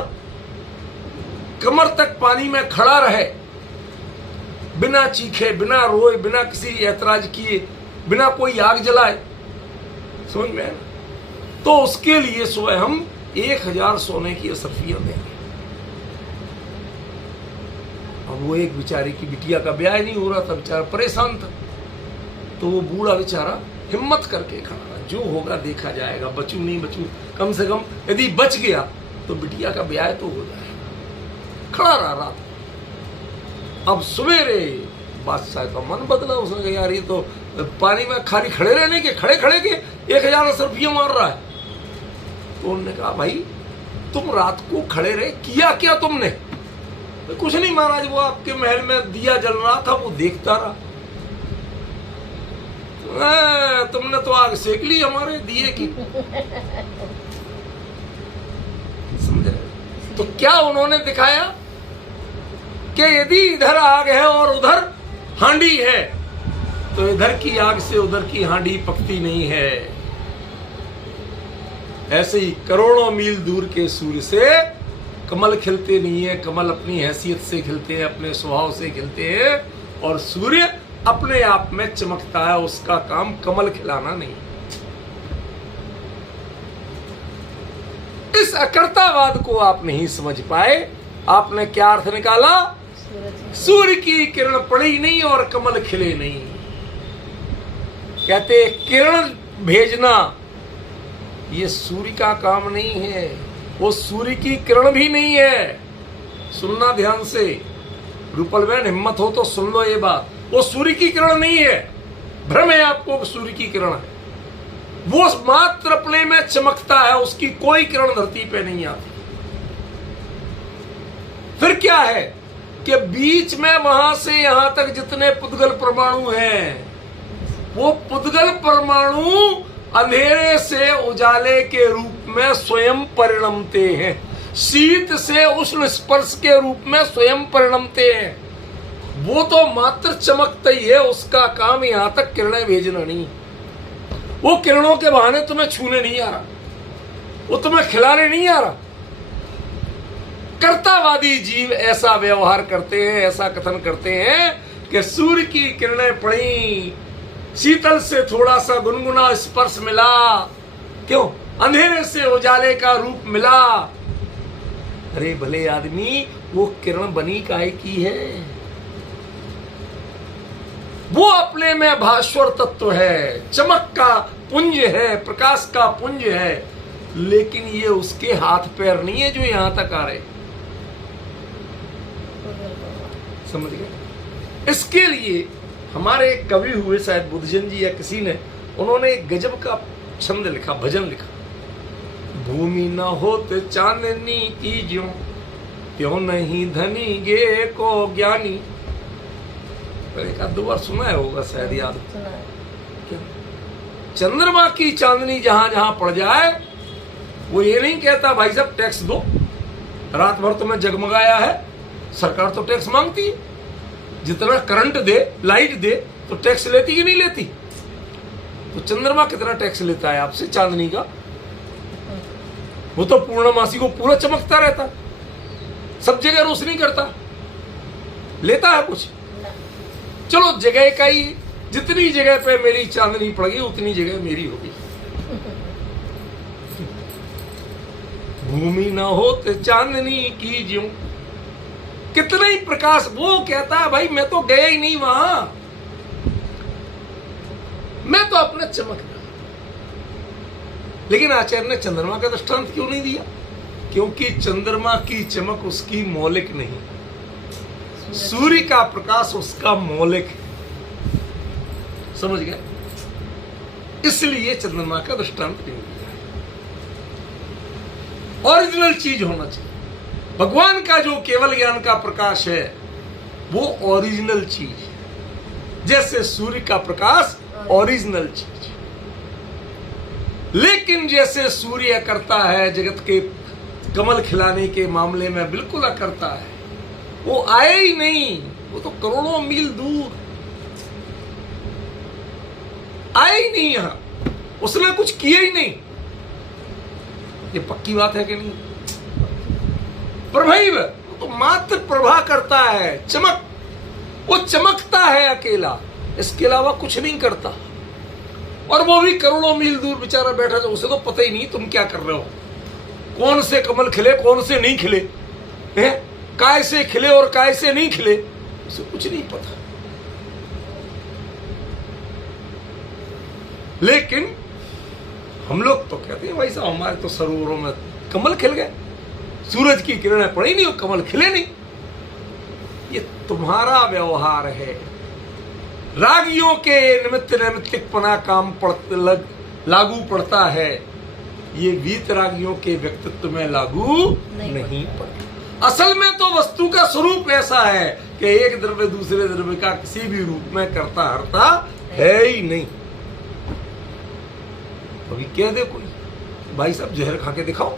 कमर तक पानी में खड़ा रहे, बिना चीखे, बिना रोए, बिना किसी ऐतराज किए, बिना कोई आग जलाए, समझ में आया? तो उसके लिए सुबह हम 1000 सोने की असरफियां देंगे। अब वो एक बेचारे की बिटिया का ब्याह नहीं हो रहा था, बेचारा परेशान था। तो वो बूढ़ा बेचारा हिम्मत करके खड़ा रहा, जो होगा देखा जाएगा, बचू नहीं बचू, कम से कम यदि बच गया तो बिटिया का ब्याह तो हो जाएगा। खड़ा रहा रात। अब सवेरे बादशाह का मन बदला। उसने कहा, यार ये तो पानी में खाली खड़े रहने के, खड़े खड़े के 1000 असरफियां मार रहा है। तो उन्होंने कहा, भाई तुम रात को खड़े रहे, किया क्या तुमने? तो कुछ नहीं महाराज, वो आपके महल में दिया जल रहा था, वो देखता रहा। तुमने तो आग सेक ली हमारे दिए की। समझे? तो क्या उन्होंने दिखाया कि यदि इधर आग है और उधर हांडी है, तो इधर की आग से उधर की हांडी पकती नहीं है। ऐसे ही करोड़ों मील दूर के सूर्य से कमल खिलते नहीं है। कमल अपनी हैसियत से खिलते हैं, अपने स्वभाव से खिलते हैं, और सूर्य अपने आप में चमकता है। उसका काम कमल खिलाना नहीं। इस अकर्तावाद को आप नहीं समझ पाए। आपने क्या अर्थ निकाला? सूर्य की किरण पड़ी नहीं और कमल खिले नहीं। कहते किरण भेजना ये सूर्य का काम नहीं है, वो सूर्य की किरण भी नहीं है। सुनना ध्यान से, रूपल बहन हिम्मत हो तो सुन लो ये बात। वो सूर्य की किरण नहीं है, भ्रम है आपको सूर्य की किरण है। वो मात्र अपने में चमकता है, उसकी कोई किरण धरती पे नहीं आती। फिर क्या है कि बीच में वहां से यहां तक जितने पुद्गल परमाणु हैं, वो पुद्गल परमाणु अंधेरे से उजाले के रूप में स्वयं परिणमते हैं, शीत से उष्ण स्पर्श के रूप में स्वयं परिणमते हैं। वो तो मात्र चमकता ही है, उसका काम यहां तक किरणें भेजना नहीं। वो किरणों के बहाने तुम्हें छूने नहीं आ रहा, वो तुम्हें खिलाने नहीं आ रहा। कर्तावादी जीव ऐसा व्यवहार करते हैं, ऐसा कथन करते हैं कि सूर्य की किरणें पड़ी, शीतल से थोड़ा सा गुनगुना स्पर्श मिला, क्यों? अंधेरे से उजाले का रूप मिला। अरे भले आदमी, वो किरण बनी काहे की है? वो अपने में भास्वर तत्व है, चमक का पुंज है, प्रकाश का पुंज है, लेकिन ये उसके हाथ पैर नहीं है जो यहां तक आ रहे। समझ गए? इसके लिए हमारे एक कवि हुए, शायद बुद्धजन जी या किसी ने, उन्होंने एक गजब का छंद लिखा, भजन लिखा। भूमि न होते चांदनी की ज्यों, त्यों नहीं धनी गे को ज्ञानी। एक आध दो बार सुना है होगा शायद, याद सुना है। क्या? चंद्रमा की चांदनी जहां जहां पड़ जाए, वो ये नहीं कहता भाई साहब टैक्स दो, रात भर तुम्हें जगमगाया है, सरकार तो टैक्स मांगती है, जितना करंट दे लाइट दे तो टैक्स लेती कि नहीं लेती? तो चंद्रमा कितना टैक्स लेता है आपसे चांदनी का? वो तो पूर्णमासी को पूरा चमकता रहता, सब जगह रोशनी करता, लेता है कुछ? चलो जगह का ही, जितनी जगह पे मेरी चांदनी पड़ गई उतनी जगह मेरी होगी। भूमि न होते चांदनी की ज्यों, कितना ही प्रकाश, वो कहता है भाई मैं तो गया ही नहीं वहां, मैं तो अपने चमक रहा। लेकिन आचार्य ने चंद्रमा का दृष्टांत क्यों नहीं दिया? क्योंकि चंद्रमा की चमक उसकी मौलिक नहीं, सूर्य का प्रकाश उसका मौलिक है। समझ गए? इसलिए चंद्रमा का दृष्टांत नहीं दिया। ओरिजिनल चीज होना चाहिए। भगवान का जो केवल ज्ञान का प्रकाश है वो ओरिजिनल चीज है, जैसे सूर्य का प्रकाश ओरिजिनल चीज है। लेकिन जैसे सूर्य अकर्ता है, जगत के कमल खिलाने के मामले में बिल्कुल अकर्ता है, वो आए ही नहीं, वो तो करोड़ों मील दूर आए ही नहीं, यहां उसने कुछ किया ही नहीं। ये पक्की बात है कि नहीं? प्रभाई वो तो मात्र प्रभा करता है, चमक, वो चमकता है अकेला, इसके अलावा कुछ नहीं करता। और वो भी करोड़ों मील दूर बेचारा बैठा, तो उसे तो पता ही नहीं तुम क्या कर रहे हो, कौन से कमल खिले कौन से नहीं खिले हैं, काय से खिले और काय से नहीं खिले, उसे कुछ नहीं पता। लेकिन हम लोग तो कहते हैं भाई साहब हमारे तो सरोवरों में कमल खिल गए, सूरज की किरणें पड़ी नहीं और कमल खिले नहीं। ये तुम्हारा व्यवहार है। रागियों के निमित्त नैमित्तिकपना काम लागू पड़ता है, ये वीतरागियों के व्यक्तित्व में लागू नहीं पड़ता। असल में तो वस्तु का स्वरूप ऐसा है कि एक द्रव्य दूसरे द्रव्य का किसी भी रूप में करता हरता है ही नहीं। अभी कह दे कोई भाई साहब जहर खा के दिखाओ,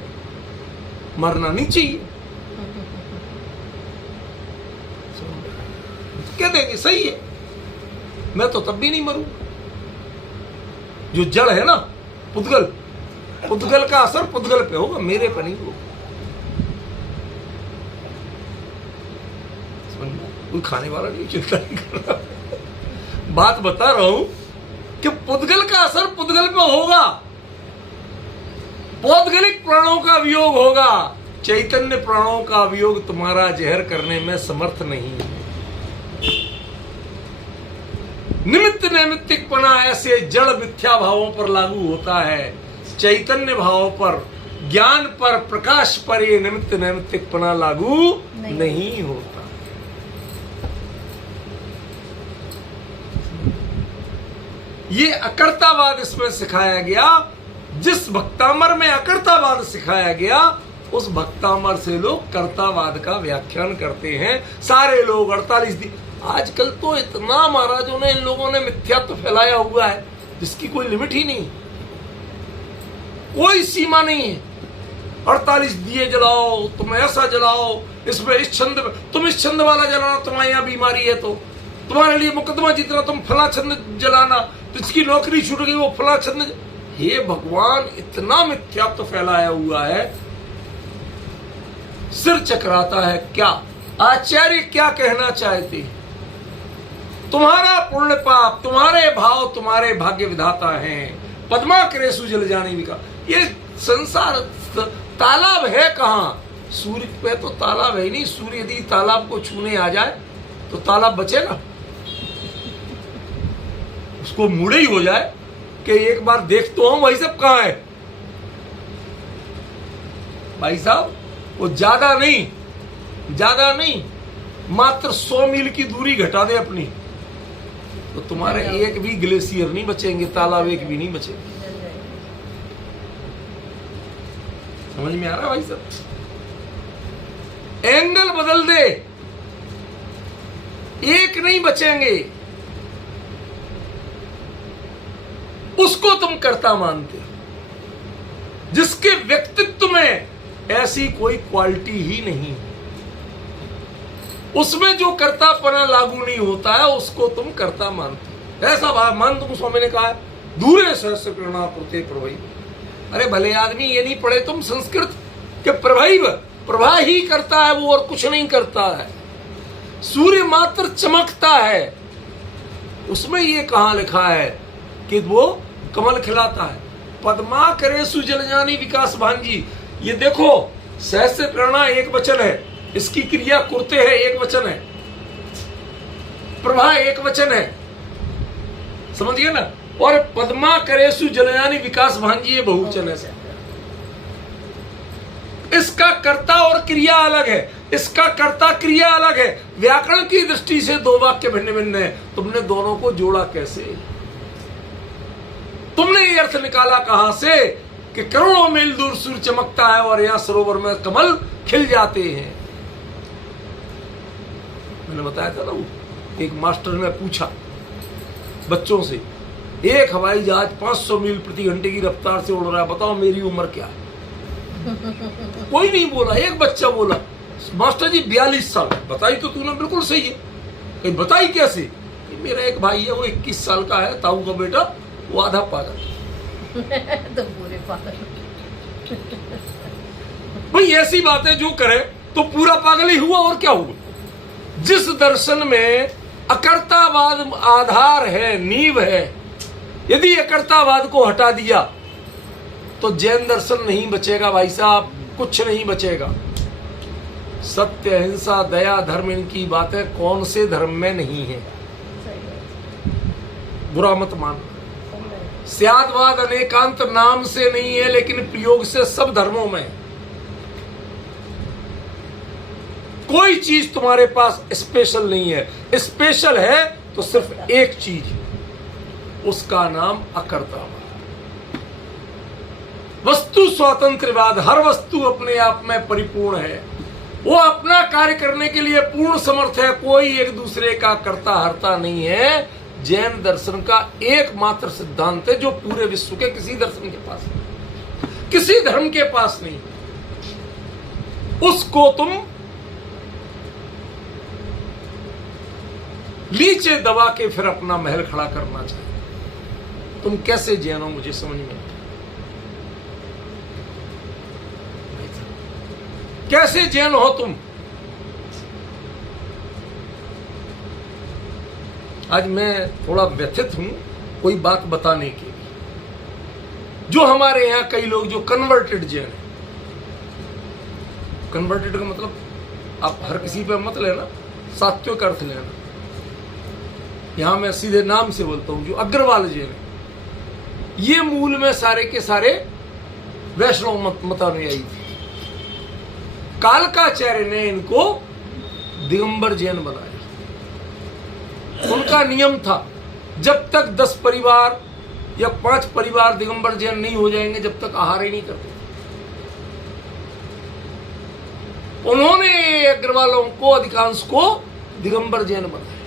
मरना नहीं चाहिए, कह देंगे सही है, मैं तो तब भी नहीं मरूंगा। जो जड़ है ना पुद्गल, पुद्गल का असर पुद्गल पे होगा, मेरे पे नहीं होगा। कोई खाने वाला नहीं, चिंता नहीं कर रहा, बात बता रहा हूं कि पुद्गल का असर पुद्गल पे होगा, पौद्गलिक प्राणों का वियोग होगा, चैतन्य प्राणों का वियोग तुम्हारा जहर करने में समर्थ नहीं है। निमित्त नैमित्तिकपना ऐसे जड़ मिथ्या भावों पर लागू होता है, चैतन्य भाव पर, ज्ञान पर, प्रकाश पर ये निमित्त नैमित्तिकपना लागू नहीं होता। ये अकर्तावाद इसमें सिखाया गया। जिस भक्तामर में अकर्तावाद सिखाया गया, उस भक्तामर से लोग कर्तावाद का व्याख्यान करते हैं। सारे लोग 48 दिन, आजकल तो इतना महाराजों ने, इन लोगों ने मिथ्यात्व फैलाया हुआ है जिसकी कोई लिमिट ही नहीं, कोई सीमा नहीं है। 48 दिए जलाओ, तुम ऐसा जलाओ, इसमें इस छंद में, तुम इस छंद वाला जलाना, तुम्हारे यहाँ बीमारी है तो तुम्हारे लिए मुकदमा जीतना, तुम फला छंद जलाना, जिसकी नौकरी छूट गई वो फला छंद। हे भगवान, इतना मिथ्यात्व फैलाया हुआ है, सिर चकराता है। क्या आचार्य क्या कहना चाहते? तुम्हारा पुण्य पाप, तुम्हारे भाव तुम्हारे भाग्य विधाता हैं। पद्मा करेसु जल जानी विका। ये संसार तालाब है कहां? सूर्य पे तो तालाब है नहीं। सूर्य यदि तालाब को छूने आ जाए तो तालाब बचेगा? उसको मुड़े ही हो जाए कि एक बार देख तो हम, भाई साहब कहां है? भाई साहब वो ज्यादा नहीं, मात्र 100 मील की दूरी घटा दे अपनी, तो तुम्हारे एक भी ग्लेशियर नहीं बचेंगे, तालाब एक भी नहीं बचेंगे। समझ में आ रहा है भाई साहब? एंगल बदल दे, एक नहीं बचेंगे। उसको तुम कर्ता मानते हो जिसके व्यक्तित्व में ऐसी कोई क्वालिटी ही नहीं, उसमें जो कर्तापना लागू नहीं होता है उसको तुम कर्ता मानते हो। ऐसा भाव मान तुम, स्वामी ने कहा है दूरे सहस्र किरणा प्रते प्रभई। अरे भले आदमी ये नहीं पढ़े तुम संस्कृत के प्रभाई, प्रभा ही करता है वो और कुछ नहीं करता है। सूर्य मात्र चमकता है, उसमें ये कहां लिखा है कि वो कमल खिलाता है। पद्मा करे सुजल जानी विकास भांजी, ये देखो सहस्र किरणा एक वचन है, इसकी क्रिया कुर्ते है एक वचन है, प्रभा एक वचन है, समझ गए ना। और पद्मा करे सुजलयानी विकास भांजी ये बहुवचन है। इसका कर्ता और क्रिया अलग है, इसका कर्ता क्रिया अलग है। व्याकरण की दृष्टि से दो वाक्य भिन्न भिन्न है, तुमने दोनों को जोड़ा कैसे? तुमने ये अर्थ निकाला कहां से कि करोड़ों मील दूर सूर्य चमकता है और यहां सरोवर में कमल खिल जाते हैं। मैंने बताया था ना, वो एक मास्टर ने पूछा बच्चों से, एक हवाई जहाज 500 मील प्रति घंटे की रफ्तार से उड़ रहा है, बताओ मेरी उम्र क्या है? कोई नहीं बोला, एक बच्चा बोला मास्टर जी 42 साल। बताई तो तूने बिल्कुल सही है। कहीं बताई कैसे? मेरा एक भाई है वो 21 साल का है, ताऊ का बेटा, वो आधा पागल। तो पूरे पागल। भाई ऐसी बातें जो करे तो पूरा पागल ही हुआ और क्या हुआ? जिस दर्शन में अकर्तावाद आधार है, नींव है, यदि अकर्तावाद को हटा दिया तो जैन दर्शन नहीं बचेगा भाई साहब, कुछ नहीं बचेगा। सत्य, अहिंसा, दया, धर्म, इनकी बातें कौन से धर्म में नहीं है? बुरा मत मान। स्यादवाद अनेकांत नाम से नहीं है, लेकिन प्रयोग से सब धर्मों में है। कोई चीज तुम्हारे पास स्पेशल नहीं है। स्पेशल है तो सिर्फ एक चीज, उसका नाम अकर्तावाद। वस्तु स्वातंत्रवाद, हर वस्तु अपने आप में परिपूर्ण है, वो अपना कार्य करने के लिए पूर्ण समर्थ है, कोई एक दूसरे का कर्ता हरता नहीं है। जैन दर्शन का एकमात्र सिद्धांत है जो पूरे विश्व के किसी दर्शन के पास नहीं, किसी धर्म के पास नहीं। उसको तुम नीचे दबा के फिर अपना महल खड़ा करना चाहिए। तुम कैसे जैन हो मुझे समझ में नहीं। कैसे जैन हो तुम? आज मैं थोड़ा व्यथित हूं कोई बात बताने के लिए। जो हमारे यहां कई लोग जो कन्वर्टेड जैन है, कन्वर्टेड का मतलब आप हर किसी पे मत लेना, सात्विक अर्थ लेना। यहां मैं सीधे नाम से बोलता हूं, जो अग्रवाल जैन है, ये मूल में सारे के सारे वैष्णव मतानुयायी थे। कालकाचार्य ने इनको दिगंबर जैन बनाया। उनका नियम था जब तक 10 परिवार या 5 परिवार दिगंबर जैन नहीं हो जाएंगे जब तक आहार ही नहीं करते। उन्होंने अग्रवालों को, अधिकांश को दिगंबर जैन बनाया।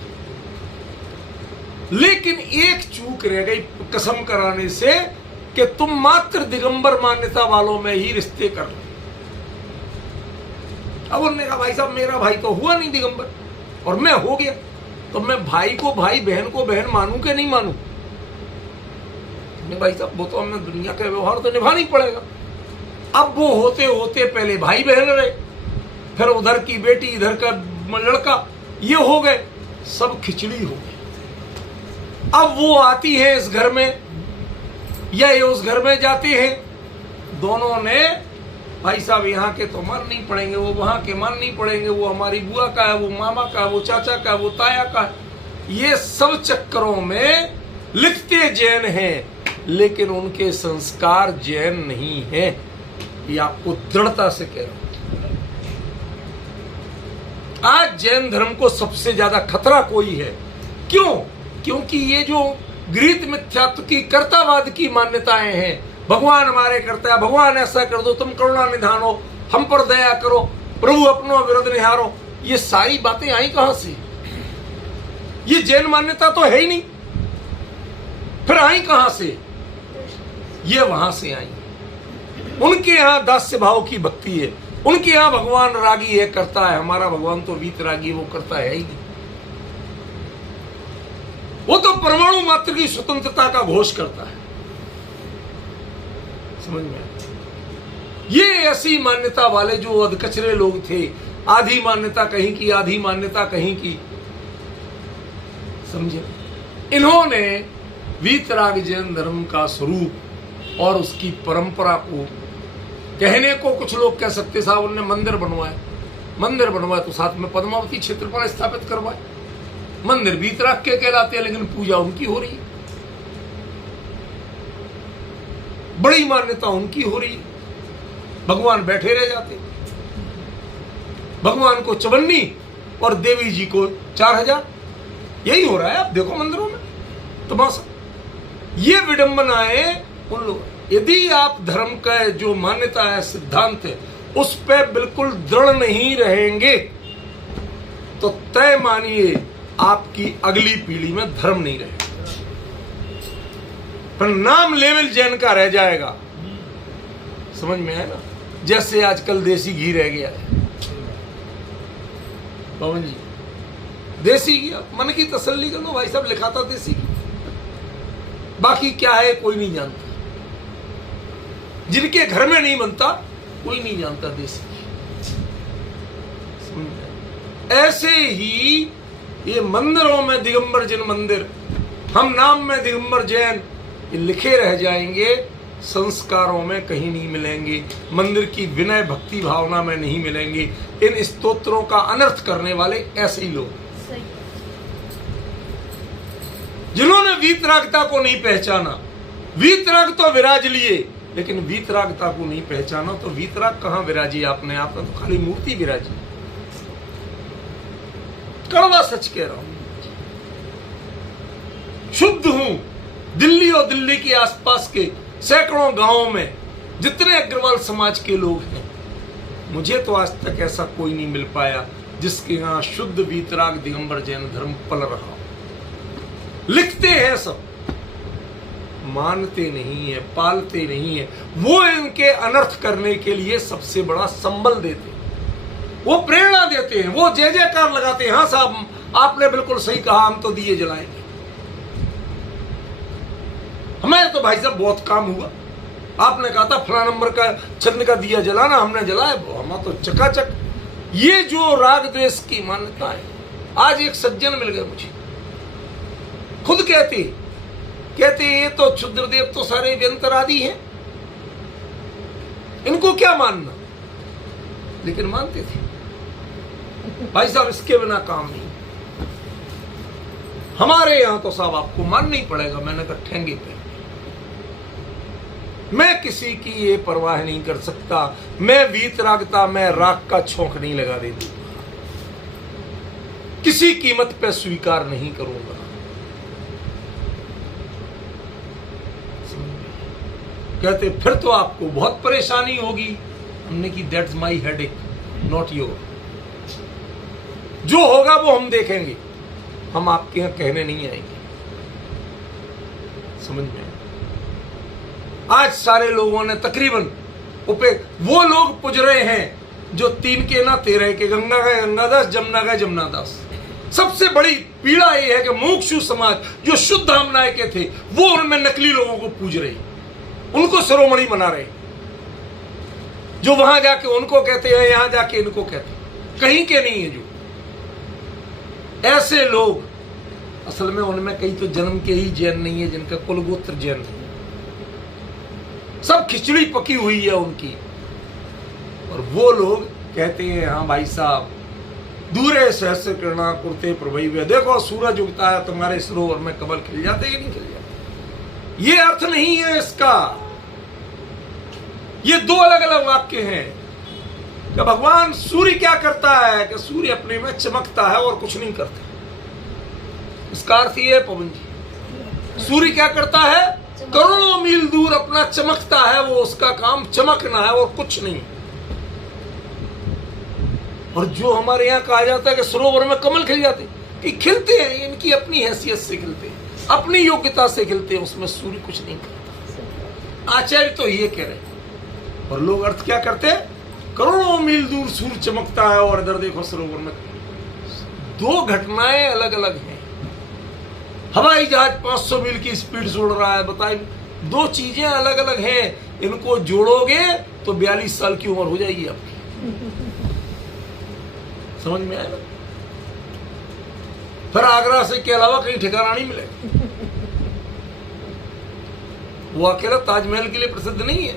लेकिन एक चूक रह गई कसम कराने से कि तुम मात्र दिगंबर मान्यता वालों में ही रिश्ते कर लो। अब उन्होंने कहा भाई साहब मेरा भाई तो हुआ नहीं दिगंबर और मैं हो गया, तो मैं भाई को भाई, बहन को बहन मानूं कि नहीं मानूं? भाई साहब वो तो हमें दुनिया का व्यवहार तो निभाना ही पड़ेगा। अब वो होते होते पहले भाई बहन रहे, फिर उधर की बेटी, इधर का लड़का, ये हो गए, सब खिचड़ी हो गई। अब वो आती है इस घर में या ये उस घर में जाते हैं, दोनों ने भाई साहब यहाँ के तो मान नहीं पड़ेंगे, वो वहां के मान नहीं पड़ेंगे, वो हमारी बुआ का है, वो मामा का है, वो चाचा का है, वो ताया का है। ये सब चक्करों में लिखते जैन हैं, लेकिन उनके संस्कार जैन नहीं है। ये आपको दृढ़ता से कह रहा हूं। आज जैन धर्म को सबसे ज्यादा खतरा कोई है, क्यों? क्योंकि ये जो गृहीत मिथ्यात्व की, कर्तावाद की मान्यताएं हैं, भगवान हमारे करता है, भगवान ऐसा कर दो, तुम करुणा निधान हो, हम पर दया करो, प्रभु अपनो विरुद्ध निहारो। ये सारी बातें आई कहां से? ये जैन मान्यता तो है ही नहीं, फिर आई कहां से? ये वहां से आई। उनके यहां दास्य भाव की भक्ति है, उनके यहां भगवान रागी है, करता है। हमारा भगवान तो वीत रागी, वो करता है ही नहीं। वो तो परमाणु मात्र की स्वतंत्रता का घोष करता है। समझ में? ये ऐसी मान्यता वाले जो अधकचरे लोग थे, आधी मान्यता कहीं की, आधी मान्यता कहीं की, समझे? इन्होंने वीतराग जैन धर्म का स्वरूप और उसकी परंपरा को कहने को कुछ लोग कह सकते साहब उन्होंने मंदिर बनवाए तो साथ में पद्मावती क्षेत्र पर स्थापित करवाए। मंदिर वीतराग के कहलाते हैं, लेकिन पूजा उनकी हो रही है, बड़ी मान्यता उनकी हो रही है। भगवान बैठे रह जाते, भगवान को 54 और देवी जी को 4000, यही हो रहा है। आप देखो मंदिरों में तमाशा। ये विडंबनाएं उन लोग, यदि आप धर्म का जो मान्यता है, सिद्धांत है, उस पर बिल्कुल दृढ़ नहीं रहेंगे तो तय मानिए आपकी अगली पीढ़ी में धर्म नहीं रहेगा, पर नाम लेवल जैन का रह जाएगा। समझ में आया ना? जैसे आजकल देसी घी रह गया है। पवन जी, देसी घी, मन की तसल्ली कर लो भाई साहब, लिखा था देसी घी, बाकी क्या है कोई नहीं जानता। जिनके घर में नहीं बनता कोई नहीं जानता देसी घी। ऐसे ही ये मंदिरों में दिगंबर जैन मंदिर, हम नाम में दिगंबर जैन, ये लिखे रह जाएंगे, संस्कारों में कहीं नहीं मिलेंगे, मंदिर की विनय भक्ति भावना में नहीं मिलेंगे। इन स्तोत्रों का अनर्थ करने वाले ऐसे ही लोग जिन्होंने वीतरागता को नहीं पहचाना। वीतराग तो विराज लिए, लेकिन वीतरागता को नहीं पहचाना, तो वीतराग कहां विराजी आपने? आपने तो खाली मूर्ति विराजी। कड़वा सच कह रहा हूं, शुद्ध हूं। दिल्ली और दिल्ली के आसपास के सैकड़ों गांवों में जितने अग्रवाल समाज के लोग हैं, मुझे तो आज तक ऐसा कोई नहीं मिल पाया जिसके यहां शुद्ध वीतराग दिगंबर जैन धर्म पल रहा हो। लिखते हैं सब, मानते नहीं है, पालते नहीं है। वो इनके अनर्थ करने के लिए सबसे बड़ा संबल देते हैं, वो प्रेरणा देते हैं, वो जय जयकार लगाते हैं। हाँ साहब, आपने बिल्कुल सही कहा, हम तो दिए जलाएंगे। हमें तो भाई साहब बहुत काम हुआ। आपने कहा था फला नंबर का चंद का दिया जलाना, हमने जलाया, हम तो चकाचक। ये जो राग द्वेष की मान्यता है, आज एक सज्जन मिल गए मुझे, खुद कहते ये तो क्षुद्रदेव तो सारे व्यंतरादि हैं, इनको क्या मानना, लेकिन मानते थे। भाई साहब इसके बिना काम नहीं। हमारे यहां तो साहब आपको मानना ही पड़ेगा। मैंने कहा ठेंगे पे मैं किसी की ये परवाह नहीं कर सकता। मैं वीतरागता में राग का छोंक नहीं लगा देती, किसी कीमत पे स्वीकार नहीं करूंगा। कहते फिर तो आपको बहुत परेशानी होगी। हमने की that's my headache, not your. जो होगा वो हम देखेंगे, हम आपके यहां कहने नहीं आएंगे। समझ में? आज सारे लोगों ने तकरीबन वो लोग पुज रहे हैं जो 3 के ना 13 के, गंगा गए गंगादास, जमुना गए जमुनादास। सबसे बड़ी पीड़ा यह है कि मुमुक्षु समाज जो शुद्ध हमनाए के थे, वो उनमें नकली लोगों को पूज रहे, उनको शिरोमणि बना रहे। जो वहां जाके उनको कहते हैं, यहां जाके इनको कहते हैं, कहीं के नहीं है। जो ऐसे लोग, असल में उनमें कई तो जन्म के ही जैन नहीं है, जिनका कुलगोत्र जैन है। सब खिचड़ी पकी हुई है उनकी। और वो लोग कहते हैं हाँ भाई साहब, दूरे सहस्र किरणा कुरते प्रभई, देखो सूरज उगता है तुम्हारे सरोवर में, कमल खिल जाते कि नहीं खिल जाते। ये अर्थ नहीं है इसका। ये 2 अलग अलग वाक्य हैं। कि भगवान सूर्य क्या करता है कि सूर्य अपने में चमकता है और कुछ नहीं करता। इसका अर्थ ये है पवन जी, सूर्य क्या करता है? करोड़ों मील दूर अपना चमकता है, वो उसका काम चमकना है और कुछ नहीं। और जो हमारे यहाँ कहा जाता है कि सरोवर में कमल खिल जाते, कि खिलते हैं, इनकी अपनी हैसियत से खिलते हैं, अपनी योग्यता से खिलते हैं, उसमें सूर्य कुछ नहीं करता। आचार्य तो ये कह रहे हैं, और लोग अर्थ क्या करते हैं, करोड़ों मील दूर सूर्य चमकता है और इधर देखो सरोवर में। दो घटनाएं अलग अलग हैं। हवाई जहाज 500 मील की स्पीड से उड़ रहा है, बताइए, दो चीजें अलग अलग हैं। इनको जोड़ोगे तो 42 साल की उम्र हो जाएगी आपकी। समझ में आया ना? फिर आगरा से के अलावा कहीं ठिकाना नहीं मिलेगा। वो अकेला ताजमहल के लिए प्रसिद्ध नहीं है,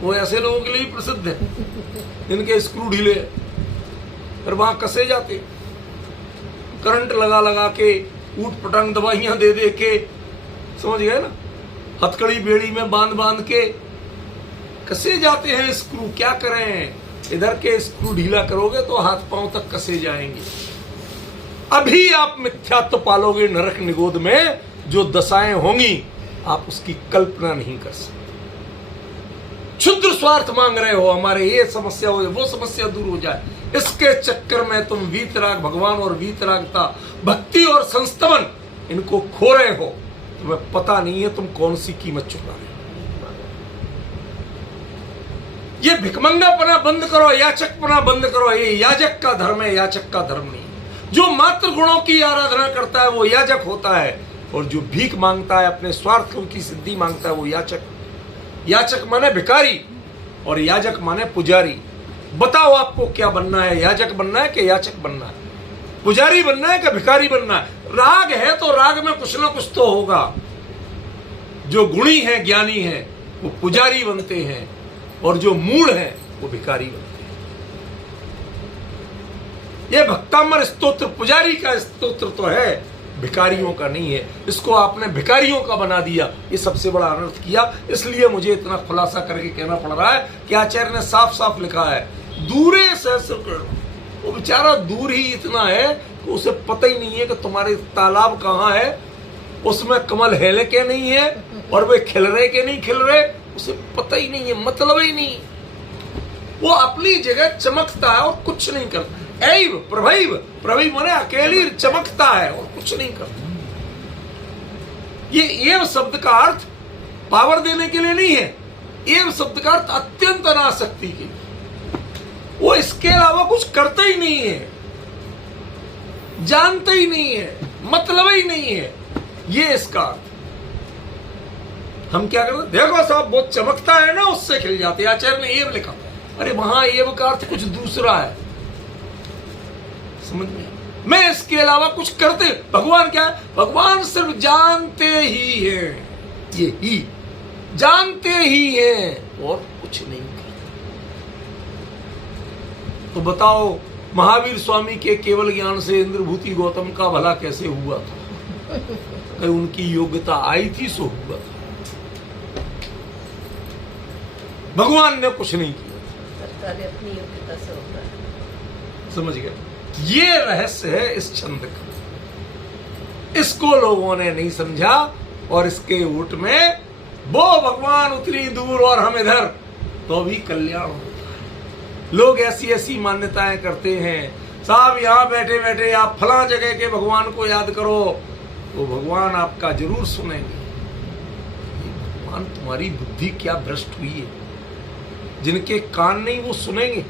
वो ऐसे लोगों के लिए भी प्रसिद्ध है जिनके स्क्रू ढीले, फिर वहां कसे जाते, करंट लगा लगा के, ऊट पटांग दवाइयां दे दे के, समझ गए ना, हथकड़ी बेड़ी में बांध बांध के कसे जाते हैं स्क्रू। क्या करें, इधर के स्क्रू ढीला करोगे तो हाथ पांव तक कसे जाएंगे। अभी आप मिथ्यात्व पालोगे नरक निगोद में, जो दशाएं होंगी आप उसकी कल्पना नहीं कर सकते। क्षुद्र स्वार्थ मांग रहे हो, हमारे ये समस्या हो जाए, वो समस्या दूर हो जाए, इसके चक्कर में तुम वीतराग भगवान और वीतरागता, भक्ति और संस्तवन, इनको खो रहे हो। तुम्हें पता नहीं है तुम कौन सी कीमत चुका रहे हो। ये भिकमंगापना बंद करो, याचकपना बंद करो। ये याजक का धर्म है, याचक का धर्म नहीं। जो मात्र गुणों की आराधना करता है वो याजक होता है, और जो भीख मांगता है, अपने स्वार्थों की सिद्धि मांगता है, वो याचक। याचक माने भिखारी और याजक माने पुजारी। बताओ आपको क्या बनना है, याजक बनना है कि याचक बनना है, पुजारी बनना है कि भिखारी बनना है? राग है तो राग में कुछ ना कुछ तो होगा। जो गुणी है, ज्ञानी है, वो पुजारी बनते हैं, और जो मूढ़ है वो भिखारी बनते हैं। ये भक्तामर स्तोत्र पुजारी का स्तोत्र तो है, भिखारियों का नहीं है। इसको आपने भिखारियों का बना दिया, ये सबसे बड़ा अनर्थ किया। इसलिए मुझे इतना खुलासा करके कहना पड़ रहा है कि आचार्य ने साफ साफ लिखा है, दूरे सहस्र। वो बेचारा दूर ही इतना है कि उसे पता ही नहीं है कि तुम्हारे तालाब कहाँ है, उसमें कमल है के नहीं है, और वे खिल रहे के नहीं खिल रहे, उसे पता ही नहीं है, मतलब ही नहीं। वो अपनी जगह चमकता है और कुछ नहीं करता। ऐव प्रभैव, प्रभैव माने अकेली चमकता है और कुछ नहीं करता। ये एव शब्द का अर्थ पावर देने के लिए नहीं है, एव शब्द का अर्थ अत्यंत अनासक्ति के लिए। वो इसके अलावा कुछ करता ही नहीं है, जानता ही नहीं है, मतलब ही नहीं है, ये इसका अर्थ। हम क्या करते, देखो साहब बहुत चमकता है ना, उससे खिल जाते। आचार्य ने एव लिखा, अरे वहां एव का अर्थ कुछ दूसरा है, समझ में? मैं इसके अलावा कुछ करते, भगवान क्या है, भगवान सिर्फ जानते ही हैं, ये ही जानते ही हैं और कुछ नहीं करते। तो बताओ महावीर स्वामी के केवल ज्ञान से इंद्रभूति गौतम का भला कैसे हुआ था? उनकी योग्यता आई थी सो हुआ था, भगवान ने कुछ नहीं किया, अपनी योग्यता से होता है। समझ गए? ये रहस्य है इस छंद का। इसको लोगों ने नहीं समझा, और इसके ऊट में वो भगवान उतनी दूर और हम इधर, तो भी कल्याण होता है। लोग ऐसी ऐसी मान्यताएं करते हैं, साहब यहाँ बैठे बैठे आप फला जगह के भगवान को याद करो, वो भगवान आपका जरूर सुनेंगे। भगवान तुम्हारी बुद्धि क्या भ्रष्ट हुई है, जिनके कान नहीं वो सुनेंगे,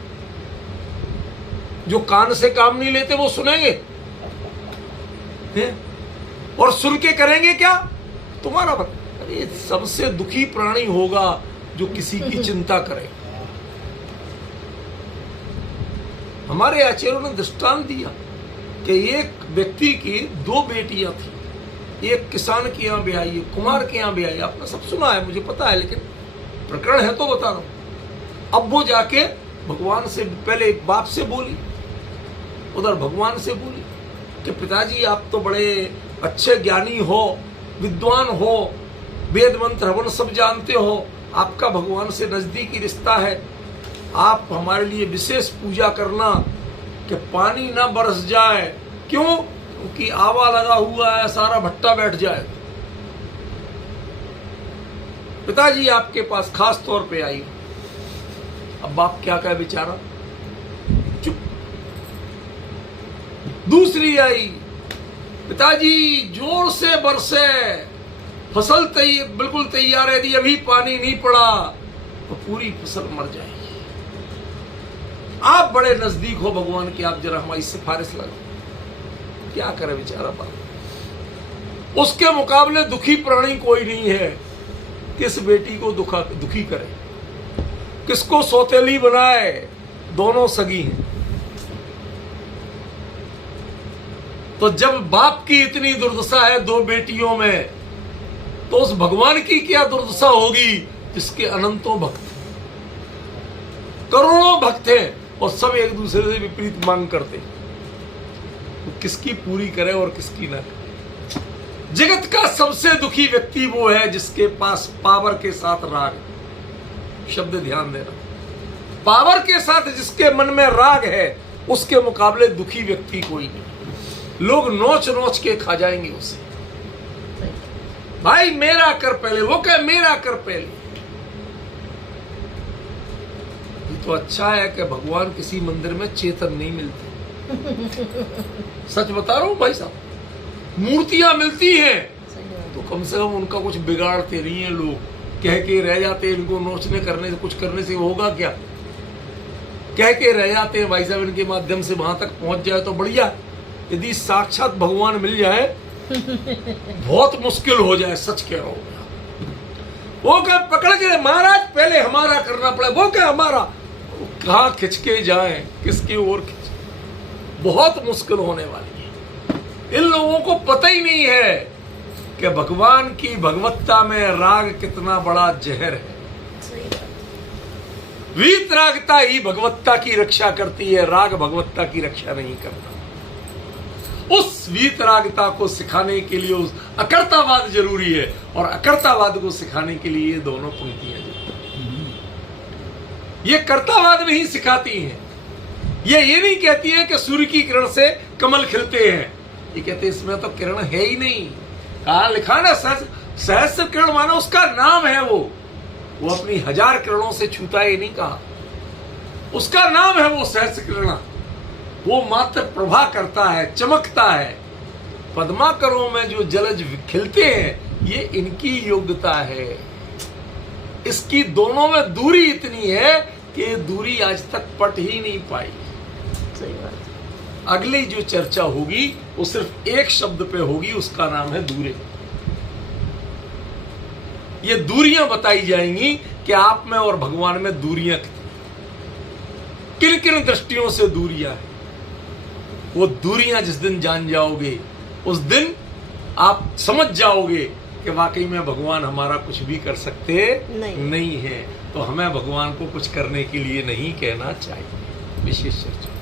जो कान से काम नहीं लेते वो सुनेंगे, और सुन के करेंगे क्या? तुम्हारा अरे सबसे दुखी प्राणी होगा जो किसी की चिंता करे। हमारे आचार्यों ने दृष्टांत दिया कि एक व्यक्ति की दो बेटियां थी, एक किसान के यहाँ ब्याई, एक कुमार के यहाँ ब्याई। आपने सब सुना है, मुझे पता है, लेकिन प्रकरण है तो बता रहा हूं। अब वो जाके भगवान से, पहले बाप से बोली, उधर भगवान से बोली कि पिताजी आप तो बड़े अच्छे ज्ञानी हो, विद्वान हो, वेद मंत्र हवन सब जानते हो, आपका भगवान से नजदीकी रिश्ता है, आप हमारे लिए विशेष पूजा करना कि पानी ना बरस जाए। क्यों? क्योंकि आवा लगा हुआ है, सारा भट्टा बैठ जाए। पिताजी आपके पास खास तौर पे आई। अब बाप क्या कहे बेचारा, चुप। दूसरी आई, पिताजी जोर से बरसे, फसल बिल्कुल तैयार है, यदि अभी पानी नहीं पड़ा तो पूरी फसल मर जाएगी। आप बड़े नजदीक हो भगवान के, आप जरा हमारी सिफारिश लगाओ। क्या करे बेचारा बाप। उसके मुकाबले दुखी प्राणी कोई नहीं है। किस बेटी को दुखी करे, किसको सौतेली बनाए, दोनों सगी हैं। तो जब बाप की इतनी दुर्दशा है दो बेटियों में, तो उस भगवान की क्या दुर्दशा होगी जिसके अनंतों भक्त, करोड़ों भक्त हैं और सब एक दूसरे से विपरीत मांग करते। तो किसकी पूरी करे और किसकी ना करे। जगत का सबसे दुखी व्यक्ति वो है जिसके पास पावर के साथ राग, शब्द ध्यान देना, पावर के साथ जिसके मन में राग है, उसके मुकाबले दुखी व्यक्ति कोई नहीं। लोग नोच नोच के खा जाएंगे उसे। भाई मेरा कर पहले, वो कहे मेरा कर पहले। ये तो अच्छा है कि भगवान किसी मंदिर में चेतन नहीं मिलते। सच बता रहा हूं भाई साहब, मूर्तियां मिलती हैं तो कम से कम उनका कुछ बिगाड़ते नहीं है लोग, कह के रह जाते हैं। इनको नोचने करने से, कुछ करने से होगा क्या, कह के रह जाते हैं। भाई साहब इनके माध्यम से वहां तक पहुंच जाए तो बढ़िया, यदि साक्षात भगवान मिल जाए बहुत मुश्किल हो जाए। सच कह रहा हूं। वो क्या पकड़ के महाराज पहले हमारा करना पड़े, वो क्या हमारा, कहां खिंच के जाए, किसकी ओर खिंच, बहुत मुश्किल होने वाली है। इन लोगों को पता ही नहीं है कि भगवान की भगवत्ता में राग कितना बड़ा जहर है। वीतरागता ही भगवत्ता की रक्षा करती है, राग भगवत्ता की रक्षा नहीं करता। उस वीतरागता को सिखाने के लिए उस अकर्तावाद जरूरी है, और अकर्तावाद को सिखाने के लिए ये दोनों पंक्तियां ये कर्तावाद नहीं सिखाती हैं। ये नहीं कहती है कि सूर्य की किरण से कमल खिलते हैं, ये कहते हैं इसमें तो किरण है ही नहीं। कहा लिखा ना, सहस्त्र किरण मानो उसका नाम है। वो अपनी 1000 किरणों से छूता, ये नहीं कहा, उसका नाम है वो सहस्त्र किरण। वो मात्र प्रभा करता है, चमकता है। पद्माकरों में जो जलज खिलते हैं, ये इनकी योग्यता है। इसकी दोनों में दूरी इतनी है कि दूरी आज तक पट ही नहीं पाई। सही बात। अगली जो चर्चा होगी वो सिर्फ एक शब्द पे होगी, उसका नाम है दूरे। ये दूरियां बताई जाएंगी कि आप में और भगवान में दूरियां किन किन दृष्टियों से दूरियां हैं। वो दूरियां जिस दिन जान जाओगे, उस दिन आप समझ जाओगे कि वाकई में भगवान हमारा कुछ भी कर सकते नहीं है। तो हमें भगवान को कुछ करने के लिए नहीं कहना चाहिए। विशेष चर्चा।